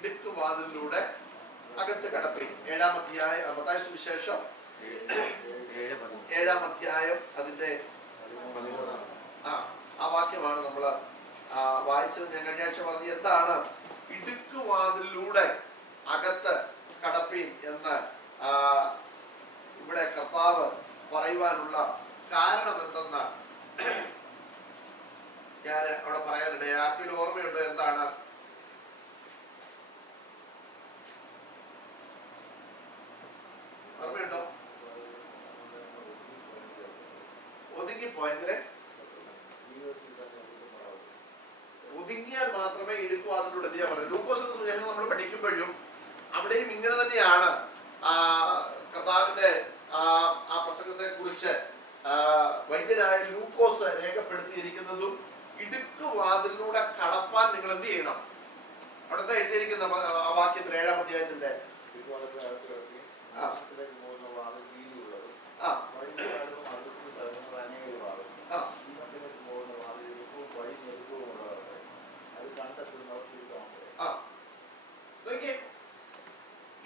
ഇടുക്കുവാതിലൂടെ അകത്ത് കടപ്പീൻ. 7-ാം അധ്യായം മത്തായി സുവിശേഷം 7-ാം അധ്യായം അതിന്റെ ആ വാക്യമാണ് നമ്മൾ വായിച്ചത്. ഞാൻ കഴിഞ്ഞ ആഴ്ച പറഞ്ഞു എന്താണ് ഇടുക്കുവാതിലൂടെ അകത്ത് കടപ്പീൻ എന്ന് ഇവിടെ കർത്താവ് പറയുവാനുള്ള കാരണം എന്തെന്ന് ഞാൻ അവിടെ പറയാനിടയായി. ആർക്കും ഓർമ്മയുണ്ടോ എന്താണ്? ഓർമ്മയുണ്ടോ? ഒതുങ്ങിപ്പോയെങ്കിലേ ഒതുങ്ങിയാൽ മാത്രമേ ഇടുക്കുവാതിലൂടെ എത്തിയാൽ പറയും. ലൂക്കോസിന്റെ സുവിശേഷം നമ്മൾ പഠിക്കുമ്പോഴും അവിടെയും ഇങ്ങനെ തന്നെയാണ് കർത്താവിന്റെ ആ പ്രസംഗത്തെ കുറിച്ച് വൈദ്യനായ ലൂക്കോസ് രേഖപ്പെടുത്തിയിരിക്കുന്നതും ഇടുക്കുവാതിലൂടെ കടപ്പാൻ നിങ്ങൾ എന്ത് ചെയ്യണം? അവിടുത്തെ എഴുതിയിരിക്കുന്ന ആ വാക്യത്തിൽ 7-ാം അധ്യായത്തിന്റെ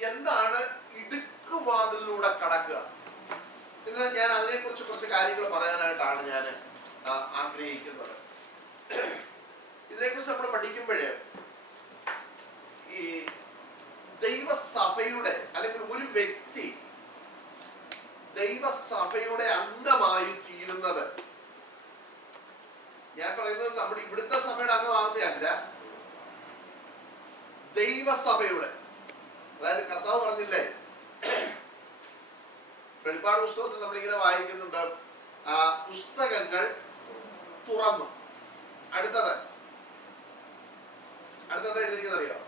എന്താണ് ഇടുക്കുവാതിലൂടെ കടക്കുക? ഇന്ന് ഞാൻ അതിനെക്കുറിച്ച് കുറച്ച് കാര്യങ്ങൾ പറയാനായിട്ടാണ് ഞാൻ ആഗ്രഹിക്കുന്നത്. ഇതിനെക്കുറിച്ച് നമ്മൾ പഠിക്കുമ്പോഴേ ഈ ദൈവസഭയുടെ അല്ലെങ്കിൽ ഒരു വ്യക്തി ദൈവസഭയുടെ അംഗമായി തീരുന്നത്, ഞാൻ പറയുന്നത് നമ്മുടെ ഇവിടുത്തെ സഭയുടെ അംഗമാകുന്നതല്ല, ദൈവസഭയുടെ. അതായത് കർത്താവ് പറഞ്ഞില്ലേ, വെളിപ്പാട് പുസ്തകത്തിൽ നമ്മളിങ്ങനെ വായിക്കുന്നുണ്ട്, പുസ്തകങ്ങൾ തുറന്നു. അടുത്തത് എഴുതിയിരിക്കുന്നത് അറിയോ?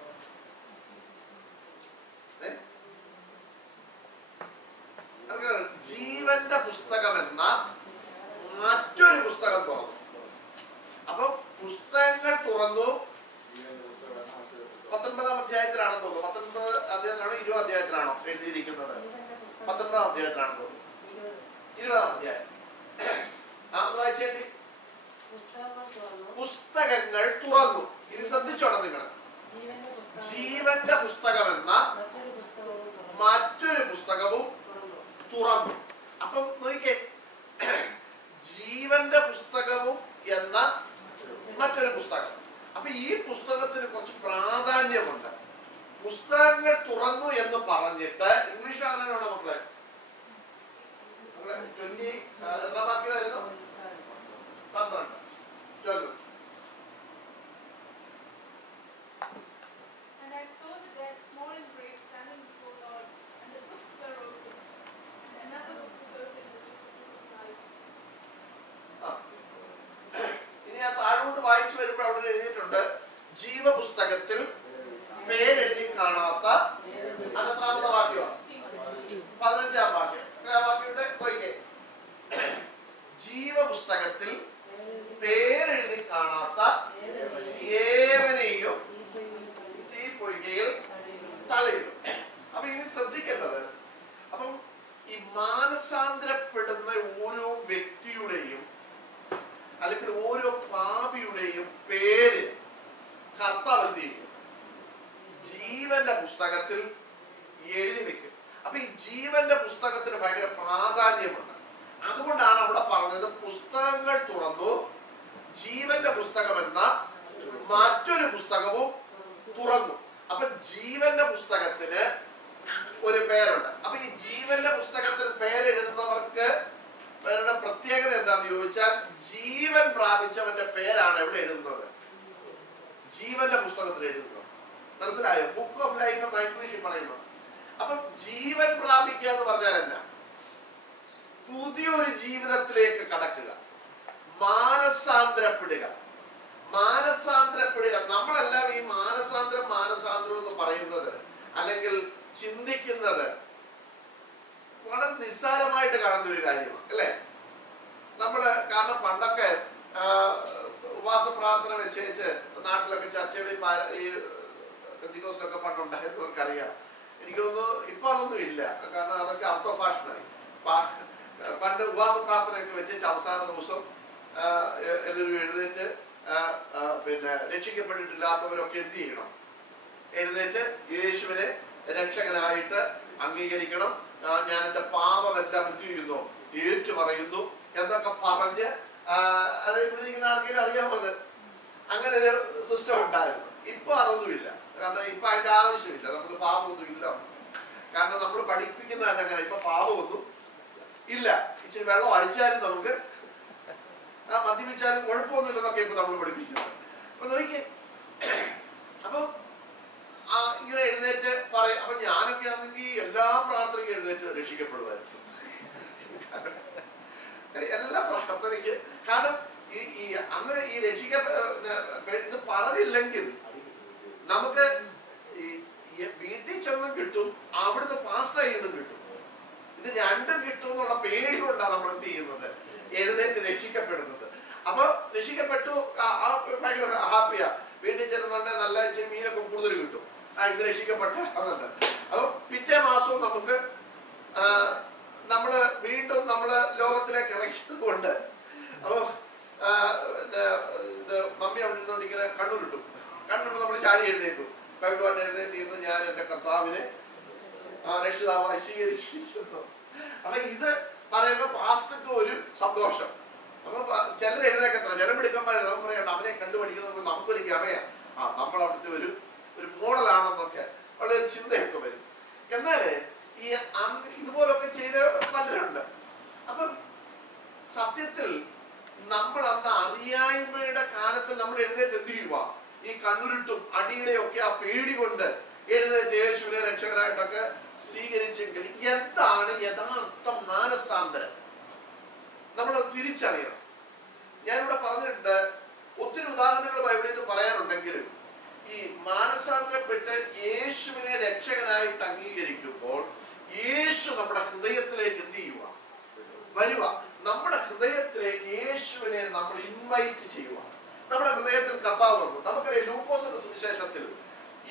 ജീവന്റെ പുസ്തകം എന്ന മറ്റൊരു പുസ്തകം തുറന്നു. അപ്പൊ പുസ്തകങ്ങൾ തുറന്നു. 19-ാം അധ്യായത്തിലാണെന്ന് തോന്നുന്നു. 19 അധ്യായത്തിലാണോ 20 അധ്യായത്തിലാണോ എഴുതിയിരിക്കുന്നത്? 19-ാം അധ്യായത്തിലാണെന്ന് തോന്നുന്നു. 20-ാം അധ്യായം വായിച്ചേ. പുസ്തകങ്ങൾ തുറന്നു. ഇനി ശ്രദ്ധിച്ചോണം നിങ്ങൾ. ജീവന്റെ പുസ്തകം എന്ന മറ്റൊരു പുസ്തകവും തുറന്നു. അപ്പം നോക്കിക്കേ, ജീവന്റെ പുസ്തകവും എന്ന മറ്റൊരു പുസ്തകം. അപ്പൊ ഈ പുസ്തകത്തിന് കുറച്ച് പ്രാധാന്യമുണ്ട്. പുസ്തകങ്ങൾ തുറന്നു എന്ന് പറഞ്ഞിട്ട് ഇംഗ്ലീഷ് അങ്ങനെയാണോ മക്കളെ? 20 എത്രാം വാക്യമായിരുന്നു? 12. ഇനി ആ താഴോട്ട് വായിച്ചു വരുമ്പോൾ അവിടെ എഴുതിയിട്ടുണ്ട്, ജീവപുസ്തകത്തിൽ പേരെഴുതി കാണാത്ത. അതെത്രാമത്തെ വാക്യമാണ്? 15-ാം വാക്യം. ആ വാക്യയുടെ നോക്കിക്കേ, ജീവപുസ്തകത്തിൽ പേരെഴുതി കാണാത്ത ഏവനെയും തീപ്പൊയ്കയിൽ തള്ളിയിടും. അപ്പൊ ഇനി ശ്രദ്ധിക്കേണ്ടത്, അപ്പം ഈ മാനസാന്തരപ്പെടുന്ന ഓരോ വ്യക്തിയുടെയും അല്ലെങ്കിൽ ഓരോ പാപിയുടെയും പേര് കർത്താവ് എന്ത് ചെയ്യും? ജീവന്റെ പുസ്തകത്തിൽ എഴുതി വെക്കും. അപ്പൊ ഈ ജീവന്റെ പുസ്തകത്തിന് ഭയങ്കര പ്രാധാന്യമുണ്ട്. അതുകൊണ്ടാണ് അവിടെ പറഞ്ഞത് പുസ്തകങ്ങൾ തുറന്നു, ജീവന്റെ പുസ്തകം എന്ന മറ്റൊരു പുസ്തകവും തുറന്നു. അപ്പൊ ജീവന്റെ പുസ്തകത്തിന് ഒരു പേരുണ്ട്. അപ്പൊ ഈ ജീവന്റെ പുസ്തകത്തിന് പേരെഴുതുന്നവർക്ക് പേരുടെ പ്രത്യേകത എന്താണെന്ന് ചോദിച്ചാൽ, ജീവൻ പ്രാപിച്ചവന്റെ പേരാണ് എവിടെ എഴുതുന്നത്? ജീവന്റെ പുസ്തകത്തിൽ എഴുതുന്നത്. മനസ്സിലായോ? ബുക്ക് ഓഫ് ലൈഫ് എന്ന ഇംഗ്ലീഷിൽ പറയുന്നത്. അപ്പം ജീവൻ പ്രാപിക്കുക എന്ന് പറഞ്ഞാൽ എന്നാ? പുതിയൊരു ജീവിതത്തിലേക്ക് കടക്കുക, മാനസാന്തരപ്പെടുക. നമ്മളെല്ലാം ഈ മാനസാന്തരം എന്ന് പറയുന്നത് അല്ലെങ്കിൽ ചിന്തിക്കുന്നത് വളരെ നിസ്സാരമായിട്ട് കാണുന്ന ഒരു കാര്യമാണ്, അല്ലേ? കാരണം പണ്ടൊക്കെ ഉപവാസ പ്രാർത്ഥന വെച്ചേച്ച് നാട്ടിലൊക്കെ ചർച്ചകളിൽ ഈ പെന്തിക്കോസിലൊക്കെ പണ്ടുണ്ടായിരുന്നവർക്കറിയാം. എനിക്ക് തോന്നുന്നു ഇപ്പൊ അതൊന്നും ഇല്ല, കാരണം അതൊക്കെ ഔട്ട് ഓഫ് ഫാഷനായി. പണ്ട് ഉപവാസ പ്രാർത്ഥനയൊക്കെ വെച്ചേച്ച് അവസാന ദിവസം എല്ലാവരും എഴുന്നേറ്റ് പിന്നെ രക്ഷിക്കപ്പെട്ടിട്ടില്ലാത്തവരൊക്കെ എന്ത് ചെയ്യണം? എഴുന്നേറ്റ് യേശുവിനെ രക്ഷകനായിട്ട് അംഗീകരിക്കണം. ഞാൻ എൻ്റെ പാപമെല്ലാം എന്ത് ചെയ്യുന്നു, ഏറ്റു പറയുന്നു എന്നൊക്കെ പറഞ്ഞ് അത് ഇവിടെ ഇരിക്കുന്ന ആർക്കെങ്കിലും അറിയാമത്? അങ്ങനെ ഒരു സിസ്റ്റം ഉണ്ടായിരുന്നു. ഇപ്പൊ അതൊന്നുമില്ല. കാരണം ഇപ്പൊ അതിന്റെ ആവശ്യമില്ല. നമുക്ക് പാപമൊന്നും ഇല്ല. കാരണം നമ്മൾ പഠിപ്പിക്കുന്ന തന്നെ അങ്ങനെ. ഇപ്പൊ പാപമൊന്നും ഇല്ല. ഇച്ചിരി വെള്ളം അടിച്ചാലും നമുക്ക് മദ്യപിച്ചാലും കുഴപ്പമൊന്നുമില്ലെന്നൊക്കെ ഇപ്പൊ നമ്മൾ പഠിപ്പിക്കുന്നത്. അപ്പൊ നോക്കിയേ, അപ്പൊ ഇങ്ങനെ എഴുന്നേറ്റ് പറയും. അപ്പൊ ഞാനൊക്കെ ആണെങ്കിൽ എല്ലാ പ്രാർത്ഥനയ്ക്കും എഴുന്നേറ്റ് രക്ഷിക്കപ്പെടുമായിരുന്നു. എല്ലാ പ്രാർത്ഥനയ്ക്ക്. കാരണം ഈ അന്ന് ഈ ഇത് പറഞ്ഞില്ലെങ്കിൽ നമുക്ക് വീട്ടിൽ ചെന്നും കിട്ടും, അവിടുന്ന് പാസ് ചെയ്യുന്നതും കിട്ടും. ഇത് രണ്ടും കിട്ടും എന്നുള്ള പേടി കൊണ്ടാണ് നമ്മൾ എന്ത് ചെയ്യുന്നത്, എഴുന്നേറ്റ് രക്ഷിക്കപ്പെടുന്നത്. അപ്പൊ രക്ഷിക്കപ്പെട്ടു, ഭയങ്കര ഹാപ്പിയാ. വീട്ടിൽ ചെല്ലുന്നുണ്ടെ നല്ല മീനൊക്കെ കൂടുതൽ കിട്ടും. ഇത് രക്ഷിക്കപ്പെട്ട അതുണ്ട്. അപ്പൊ പിറ്റേ മാസവും നമുക്ക് നമ്മള് വീണ്ടും നമ്മള് ലോകത്തിലേക്ക് ഇറങ്ങിയത് കൊണ്ട് അപ്പൊ ഇത് മമ്മി അവിടെ നിന്നുകൊണ്ട് ഇങ്ങനെ കണ്ണൂരിട്ടു നമ്മൾ ചാടി എഴുന്നേറ്റു. ബൈബിളുമായിട്ട് എഴുന്നേറ്റ് ഞാൻ എൻ്റെ കർത്താവിനെ രക്ഷിതാവായി സ്വീകരിച്ചിരിക്കുന്നു. അപ്പൊ ഇത് പറയുമ്പോ പാസ്റ്റർക്ക് ഒരു സന്തോഷം. അപ്പൊ ചിലർ എഴുന്നേക്കത്തില്ല, ചില മിടുക്കന്മാരെ നമുക്ക് പറയണ്ട, അവനെ കണ്ടുപഠിക്കുന്നത് നമുക്കൊരു ഗമയാ. നമ്മൾ അവിടുത്തെ ഒരു മോഡലാണെന്നൊക്കെ വളരെ ചിന്തയൊക്കെ വരും. എന്നാല് ഈ ഇതുപോലൊക്കെ ചെയ്ത് പലരുണ്ട്. അപ്പൊ സത്യത്തിൽ നമ്മൾ അന്ന് അറിയായ്മയുടെ കാലത്ത് നമ്മൾ എഴുന്നേറ്റ് എന്ത് ചെയ്യുക, ഈ കണ്ണുരുട്ടും അടിയുടെയും ഒക്കെ ആ പേടി കൊണ്ട് എഴുന്നേറ്റ് യേശുവിനെ രക്ഷകനായിട്ടൊക്കെ സ്വീകരിച്ചെങ്കിൽ എന്താണ് യഥാർത്ഥ മാനസാന്തരം നമ്മൾ തിരിച്ചറിയണം. ഞാനിവിടെ പറഞ്ഞിട്ടുണ്ട്, ഒത്തിരി ഉദാഹരണങ്ങൾ ബൈബിളിൽ പറയാനുണ്ടെങ്കിലും ഈ മാനസാന്തരപ്പെട്ട് യേശുവിനെ രക്ഷകനായിട്ട് അംഗീകരിക്കുമ്പോൾ യേശു നമ്മുടെ ഹൃദയത്തിലേക്ക് എന്ത് ചെയ്യുക, വരുക. നമ്മുടെ ഹൃദയത്തിലേക്ക് യേശുവിനെ നമ്മൾ ഇൻവൈറ്റ് ചെയ്യുക. നമ്മുടെ ഹൃദയത്തിൽ കർത്താവ് വന്നു. നമുക്കറിയാം ലൂക്കോസിന്റെ സുവിശേഷത്തിൽ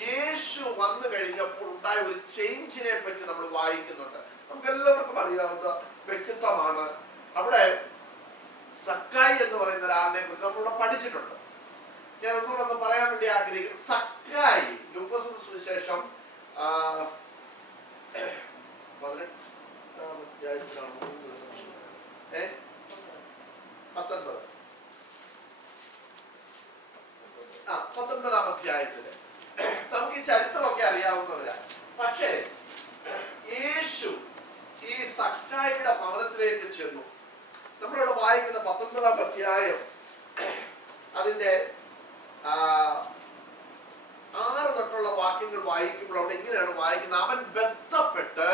യേശു വന്നു കഴിഞ്ഞപ്പോൾ ഉണ്ടായ ഒരു ചേഞ്ചിനെ പറ്റി നമ്മൾ വായിക്കുന്നുണ്ട്. നമുക്ക് എല്ലാവർക്കും അറിയാവുന്ന വ്യക്തിത്വമാണ്. അവിടെ സക്കായി എന്ന് പറയുന്ന ഒരാളിനെ കുറിച്ച് നമ്മളിവിടെ പഠിച്ചിട്ടുണ്ട്. ഞാൻ ഒന്നുകൂടെ ഒന്ന് പറയാൻ വേണ്ടി ആഗ്രഹിക്കുന്നു. സക്കായി ലൂക്കോസിന്റെ സുവിശേഷം 19 അധ്യായത്തില് നമുക്ക് ഈ ചരിത്രമൊക്കെ അറിയാവുന്നവരാ. പക്ഷേ യേശു ഈ സക്കായിയുടെ ഭവനത്തിലേക്ക് ചെന്നു. നമ്മളിവിടെ വായിക്കുന്ന 19 അധ്യായം അതിന്റെ 6 തൊട്ടുള്ള വാക്യങ്ങൾ വായിക്കുമ്പോൾ അവിടെ ഇങ്ങനെയാണ് വായിക്കുന്നത്. അവൻ ബന്ധപ്പെട്ട്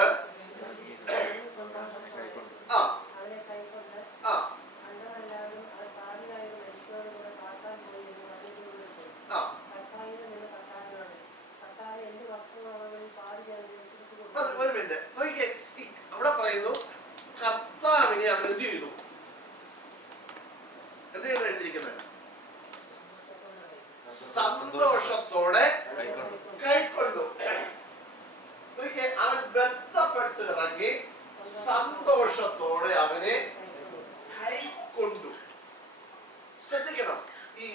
ഒരു മിനിറ്റ് നോക്കിക്കേ, അവിടെ പറയുന്നു കർത്താവിനെ അവൻ എന്ത് ചെയ്തു, എന്തെങ്കിലും എഴുതിയിരിക്കുന്നത് സന്തോഷത്തോടെ കൈക്കൊണ്ടു. അവൻ ബന്ധപ്പെട്ട് ഇറങ്ങി സന്തോഷത്തോടെ അവനെ കൈക്കൊണ്ടു. ശ്രദ്ധിക്കണം, ഈ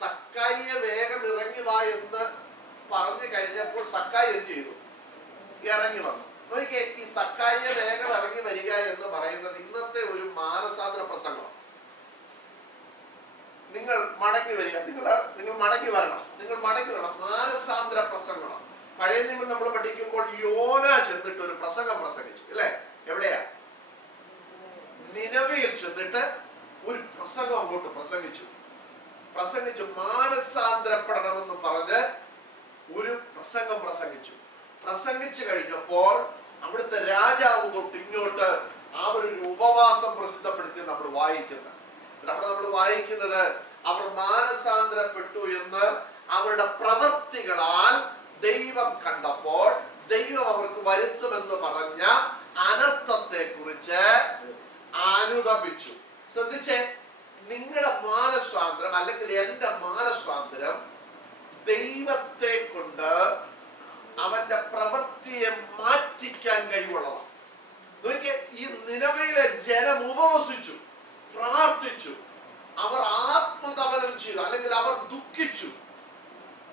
സക്കായിയെ വേഗം ഇറങ്ങി വാ എന്ന് പറഞ്ഞു കഴിഞ്ഞപ്പോൾ സക്കായി എന്ത് ചെയ്തു, ഇറങ്ങി വന്നു. നോക്കിക്കേ, ഈ സക്കായിയെ വേഗം ഇറങ്ങി വരിക എന്ന് പറയുന്നത് ഇന്നത്തെ ഒരു മാനസാന്തര പ്രസംഗം. നിങ്ങൾ മടങ്ങി വരിക, നിങ്ങൾ മടങ്ങി വരണം, നിങ്ങൾ മടങ്ങി വരണം. മാനസാന്തര പ്രസംഗം. പഴയ നിയമം നമ്മൾ പഠിക്കുമ്പോൾ യോന ചെന്നിട്ട് ഒരു പ്രസംഗം പ്രസംഗിച്ചു, അല്ലേ? എവിടെയാ? നിനവയിൽ ചെന്നിട്ട് ഒരു പ്രസംഗം അങ്ങോട്ട് പ്രസംഗിച്ചു മാനസാന്തരപ്പെടണമെന്ന് പറഞ്ഞ് ഒരു പ്രസംഗം പ്രസംഗിച്ചു കഴിഞ്ഞപ്പോൾ അവിടുത്തെ രാജാവ് തൊട്ട് ഇങ്ങോട്ട് അവരൊരു ഉപവാസം പ്രസിദ്ധപ്പെടുത്തി നമ്മൾ വായിക്കുന്നത് അവർ മാനസാന്തരപ്പെട്ടു എന്ന് അവരുടെ പ്രവൃത്തികളാൽ ദൈവം കണ്ടപ്പോൾ ദൈവം അവർക്ക് വരുത്തുമെന്ന് പറഞ്ഞ അനർത്ഥത്തെ കുറിച്ച് അനുതപിച്ചു. ശ്രദ്ധിച്ചേ, നിങ്ങളുടെ മാനസാന്തരം അല്ലെങ്കിൽ എന്റെ മാനസാന്തരം ദൈവത്തെ കൊണ്ട് അവന്റെ പ്രവൃത്തിയെ മാറ്റിക്കാൻ കഴിവുള്ളതാണ്. നോക്കിയേ, ഈ നിനവയിലെ ജനം ഉപവസിച്ചു, പ്രാർത്ഥിച്ചു, അവർ ആത്മതപനം ചെയ്തു, അല്ലെങ്കിൽ അവർ ദുഃഖിച്ചു,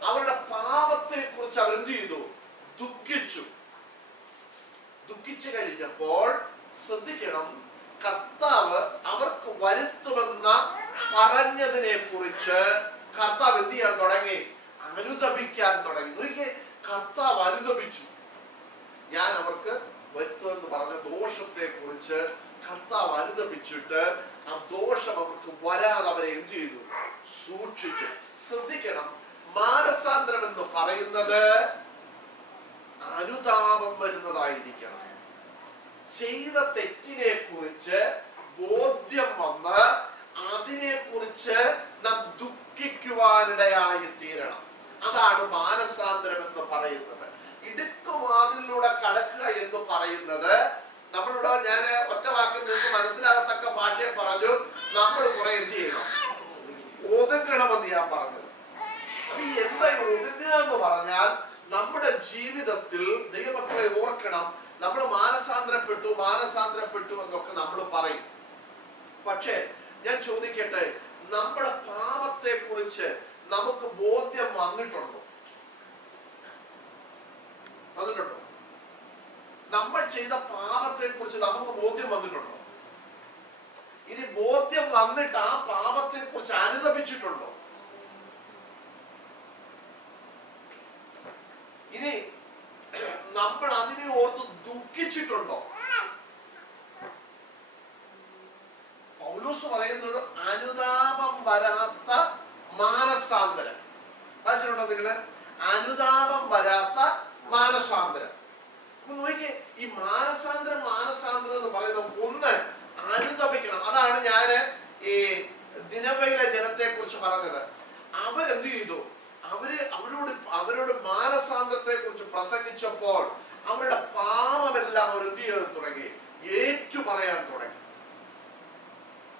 അവരുടെ പാപത്തെ കുറിച്ച് കുറിച്ച് അവർ എന്ത് ചെയ്തു? ദുഃഖിച്ചു. ദുഃഖിച്ചു കഴിഞ്ഞപ്പോൾ ശ്രദ്ധിക്കണം, കർത്താവ് അവർക്ക് വരുത്തുമെന്ന പറഞ്ഞതിനെ കുറിച്ച് കർത്താവ് എന്ത് ചെയ്യാൻ തുടങ്ങി? അനുതപിക്കാൻ തുടങ്ങി. നോക്കിക്കേ, കർത്താവ് അനുതപിച്ചു. ഞാൻ അവർക്ക് വരുത്തുമെന്ന് പറഞ്ഞ ദോഷത്തെ കുറിച്ച് കർത്താവ് അനുതപിച്ചിട്ട് ആ ദോഷം അവർക്ക് വരാതെ അവരെ എന്ത് ചെയ്തു? സൂക്ഷിച്ചു. ശ്രദ്ധിക്കണം, മാനസാന്തരം എന്ന് പറയുന്നത് അനുതാപം വരുന്നതായിരിക്കണം. ചെയ്ത തെറ്റിനെ കുറിച്ച് ബോധ്യം വന്ന് അതിനെ കുറിച്ച് നാം ദുഃഖിക്കുവാനിടയായി തീരണം. അതാണ് മാനസാന്തരം എന്ന് പറയുന്നത്. ഇടുക്കുവാതിലൂടെ കടക്കുക എന്ന് പറയുന്നത്, നമ്മളിവിടെ ഞാൻ ഒറ്റ വാക്കിൽ നിങ്ങൾക്ക് മനസ്സിലാകത്തക്ക ഭാഷയെ പറഞ്ഞു, നമ്മൾ കുറെ എന്ത് ചെയ്യണം? ഒതുങ്ങണമെന്ന് ഞാൻ പറഞ്ഞത്. അപ്പൊ ഈ എന്താ ഒതുങ്ങുക എന്ന് പറഞ്ഞാൽ, നമ്മുടെ ജീവിതത്തിൽ ദൈവമക്കളെ ഓർക്കണം, നമ്മൾ മാനസാന്തരപ്പെട്ടു എന്നൊക്കെ നമ്മൾ പറയും. പക്ഷേ ഞാൻ ചോദിക്കട്ടെ, നമ്മുടെ പാപത്തെ കുറിച്ച് നമുക്ക് ബോധ്യം വന്നിട്ടുണ്ടോ? നമ്മൾ ചെയ്ത പാപത്തെ കുറിച്ച് നമുക്ക് ബോധ്യം വന്നിട്ടുണ്ടോ? ഇനി ബോധ്യം വന്നിട്ട് ആ പാപത്തെ കുറിച്ച് അനുതപിച്ചിട്ടുണ്ടോ? ഇനി നമ്മൾ അതിനെ ഓർത്ത് ദുഃഖിച്ചിട്ടുണ്ടോ? പൗലോസ് പറയുന്നത് അനുതാപം വരാത്ത മാനസാന്തരം. വായിച്ചിട്ടുണ്ടോ നിങ്ങള്? അനുതാപം വരാത്ത മാനസാന്തരം. അപ്പൊ നോക്കിയേ, ഈ മാനസാന്തരം എന്ന് പറയുന്നത് ഒന്ന് അനുതപിക്കണം. അതാണ് ഞാന് ഈ നിനവയിലെ ജനത്തെ കുറിച്ച് പറഞ്ഞത്. അവരെന്ത് ചെയ്തു? അവരോട് മാനസാന്തരത്തെ കുറിച്ച് പ്രസംഗിച്ചപ്പോൾ അവരുടെ പാപമെല്ലാം അവർ എന്ത് ചെയ്യാൻ തുടങ്ങി? ഏറ്റു പറയാൻ തുടങ്ങി.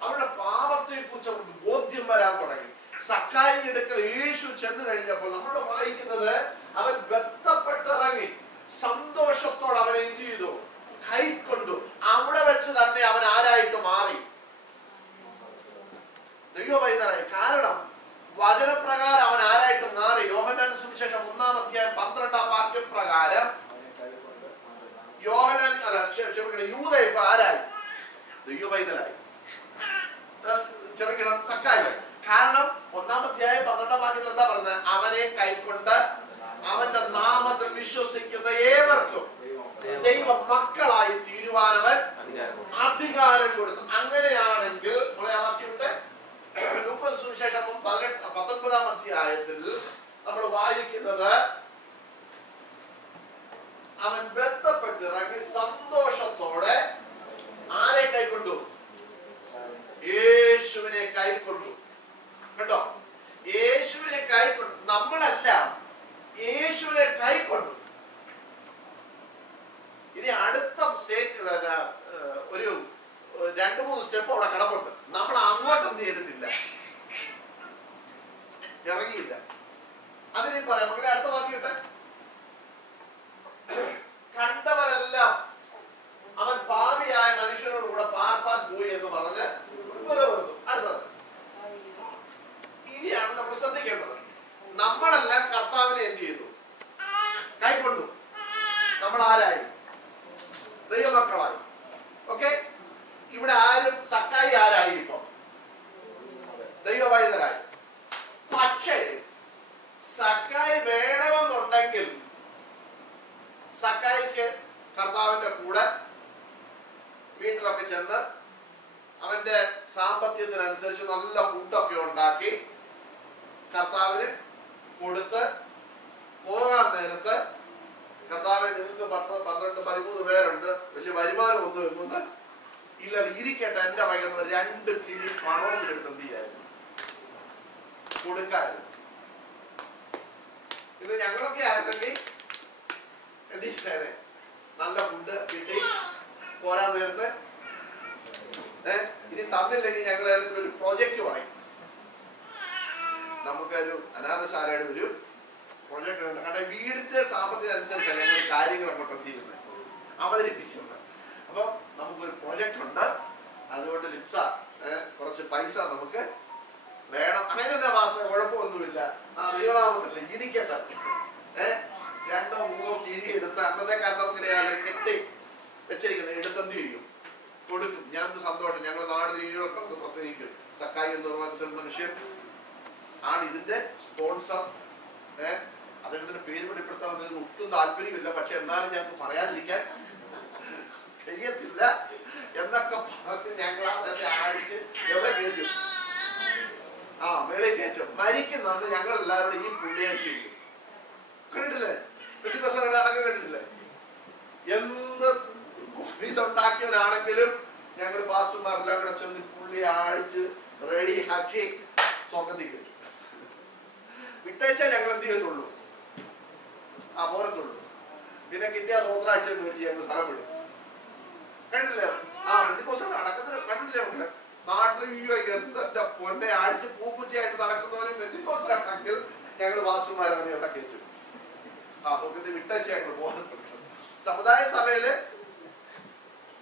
അവരുടെ പാപത്തെ കുറിച്ച് അവർക്ക് ബോധ്യം വരാൻ തുടങ്ങി. സക്കായി അടുക്കൽ യേശു ചെന്ന് കഴിഞ്ഞപ്പോൾ നമ്മളോട് വായിക്കുന്നത്, അവൻ ബന്ധപ്പെട്ടിറങ്ങി സന്തോഷത്തോടെ അവനെ എന്ത് ചെയ്തു? കൈക്കൊണ്ടു. അവിടെ വെച്ച് തന്നെ അവൻ ആരായിട്ട് മാറി? ദൈവവൈദ്യനായി. കാരണം വചനപ്രകാരം അവൻ ആരായിട്ട് മാറി? യോഹന്നാൻ സുവിശേഷം 1-ാം അധ്യായം 12-ാം വാക്യം പ്രകാരം യൂദ ഇപ്പൊ ആരായി? ദൈവവൈദ്യനായി. ക്ഷമിക്കണം, സക്കായി. കാരണം 1-ാം അധ്യായം 12-ാം വാക്യത്തിൽ എന്താ പറഞ്ഞത്? അവനെ കൈക്കൊണ്ട് അവന്റെ നാമത്തിൽ വിശ്വസിക്കുന്ന ഏവർക്കും ദൈവ മക്കളായി തീരുവാനവൻ അധികാരം കൊടുത്തു. അങ്ങനെയാണെങ്കിൽ ലൂക്കോസ് സുവിശേഷം 19-ാം അധ്യായത്തിൽ നമ്മൾ വായിക്കുന്നത്, അവൻ ബന്ധപ്പെട്ടിറങ്ങി സന്തോഷത്തോടെ ആരെ കൈക്കൊണ്ടു? യേശുവിനെ കൈക്കൊണ്ടു. കേട്ടോ, യേശുവിനെ കൈക്കൊണ്ടു. നമ്മളെല്ലാം യേശുവിനെ കൈക്കൊണ്ടു. ഇനി അടുത്ത സ്റ്റേറ്റ് ഒരു 2-3 സ്റ്റെപ്പ് അവിടെ കിടപ്പുണ്ട്. നമ്മൾ അങ്ങോട്ട് എന്ത് ചെയ്തിട്ടില്ല, ഇറങ്ങിയില്ല. അതിന് പറയാം മക്കളെ, അടുത്ത വാക്കിയിട്ട് കണ്ടവരെല്ലാം അവൻ പാപിയായ മനുഷ്യനോട് കൂടെ പാർപ്പാൻ പോയി എന്ന് പറഞ്ഞ് അടുത്തത്. ഇനിയാണ് നമ്മൾ ശ്രദ്ധിക്കേണ്ടത്. നമ്മളെല്ലാം കർത്താവിനെ എന്ത് ചെയ്തു? കൈക്കൊണ്ടു. നമ്മൾ ആരായി? ദൈവമക്കളായി. ഓക്കെ, ഇവിടെ ആരും സക്കായി ആരായി? ഇപ്പൊ ദൈവവൈദ്യരായി. പക്ഷേ സക്കായി വേണമെന്നുണ്ടെങ്കിൽ സക്കായിക്ക് കർത്താവിന്റെ കൂടെ വീട്ടിലൊക്കെ ചെന്ന് അവന്റെ സാമ്പത്തികത്തിനനുസരിച്ച് നല്ല ഫുഡൊക്കെ ഉണ്ടാക്കി കർത്താവിന് കൊടുത്ത് പോകാൻ നേരത്ത്, കർത്താവെ നിങ്ങൾക്ക് 10-12-13 പേരുണ്ട്, വലിയ വരുമാനം ഒന്നും എന്നുണ്ട് ഇല്ല, ഇരിക്കട്ടെ, എന്റെ വൈകുന്ന 2 കിഴി പണവും എടുത്ത് എന്ത് ചെയ്യായിരുന്നു? കൊടുക്കായിരുന്നു. ഇത് ഞങ്ങളൊക്കെ ആയിരുന്നെങ്കിൽ എന്ത് ചെയ്തേനെ? നല്ല ഫുഡ് കിട്ടി പോരാൻ നേരത്ത് ഇനി തന്നില്ലെങ്കിൽ ഞങ്ങൾ ഏതെങ്കിലും ഒരു പ്രോജക്റ്റ് പറയും. നമുക്കൊരു അനാഥശാലയുടെ ഒരു പ്രോജക്റ്റ് ഉണ്ട്. കാരണം വീടിന്റെ സാമ്പത്തിക അനുസരിച്ചല്ല ഞങ്ങൾ കാര്യങ്ങൾ അങ്ങോട്ട് എത്തിയിരുന്നത് അവതരിപ്പിക്കുന്നത്. അപ്പൊ നമുക്കൊരു പ്രോജക്റ്റ് ഉണ്ട്, അതുകൊണ്ട് ലിപ്സ കുറച്ച് പൈസ നമുക്ക് വേണം. അങ്ങനെ തന്നെ വാസന കുഴപ്പമൊന്നുമില്ല, ആ ദൈവനാമത്തില്ല ഇരിക്കട്ടെ. അന്നത്തെ കാലത്ത് നമുക്കറിയാതെ കെട്ടി വെച്ചിരിക്കുന്നത് എടുത്തെന്ത് ചെയ്യും, കൊടുക്കും. ഞങ്ങൾക്ക് സന്തോഷം, ഞങ്ങൾ നാട് തിരികെ പ്രസംഗിക്കും. സക്കായി എന്ന് പറഞ്ഞ മനുഷ്യൻ ആണ് ഇതിന്റെ സ്പോൺസർ. അദ്ദേഹത്തിന്റെ പേര് വെളിപ്പെടുത്താൻ ഒട്ടും താല്പര്യമില്ല, പക്ഷെ എന്നാലും ഞങ്ങൾക്ക് പറയാതിരിക്കാൻ കഴിയത്തില്ല എന്നൊക്കെ പറഞ്ഞ് ഞങ്ങൾ അതൊക്കെ അടിച്ച് എവിടെ കയറ്റും? മേളിൽ കയറ്റും. മരിക്കുന്നന്ന് ഞങ്ങൾ എല്ലാവരും ഈ പുള്ളിയെ ചെയ്യും. കണ്ടിട്ടില്ലേ? അടക്കം കണ്ടിട്ടില്ലേ? എന്ത് ഇതുണ്ടാക്കിയവനാണെങ്കിലും ഞങ്ങൾ പാസ്റ്റർമാരെല്ലാം കൂടെ ചെന്ന് പുള്ളിയെ അടിച്ച് റെഡി ആക്കി സ്വർഗത്തിൽ കയറ്റും. വിട്ടയച്ചാൽ ഞങ്ങൾ എന്ത് ചെയ്യത്തുള്ളൂ? പോരത്തുള്ളൂ. പിന്നെ കിട്ടിയ സ്വത്രാഴ്ച മേടിച്ച് ഞങ്ങൾ സ്ഥലം വിടും. കണ്ടില്ലേ? നടക്കുന്ന കണ്ടില്ലേ? മക്കളെ നാട്ടിൽ എന്റെ പൊന്നെ അടിച്ച് പൂക്കുറ്റിയായിട്ട് നടക്കുന്നവരും ബന്ധുക്കോസാണെങ്കിൽ ഞങ്ങൾ പാസ്റ്റർമാരവനെ ഇവിടെ കയറ്റും. സ്വർഗത്തിൽ വിട്ടയച്ച ഞങ്ങൾ പോരത്തുള്ളൂ. സമുദായ സഭയില്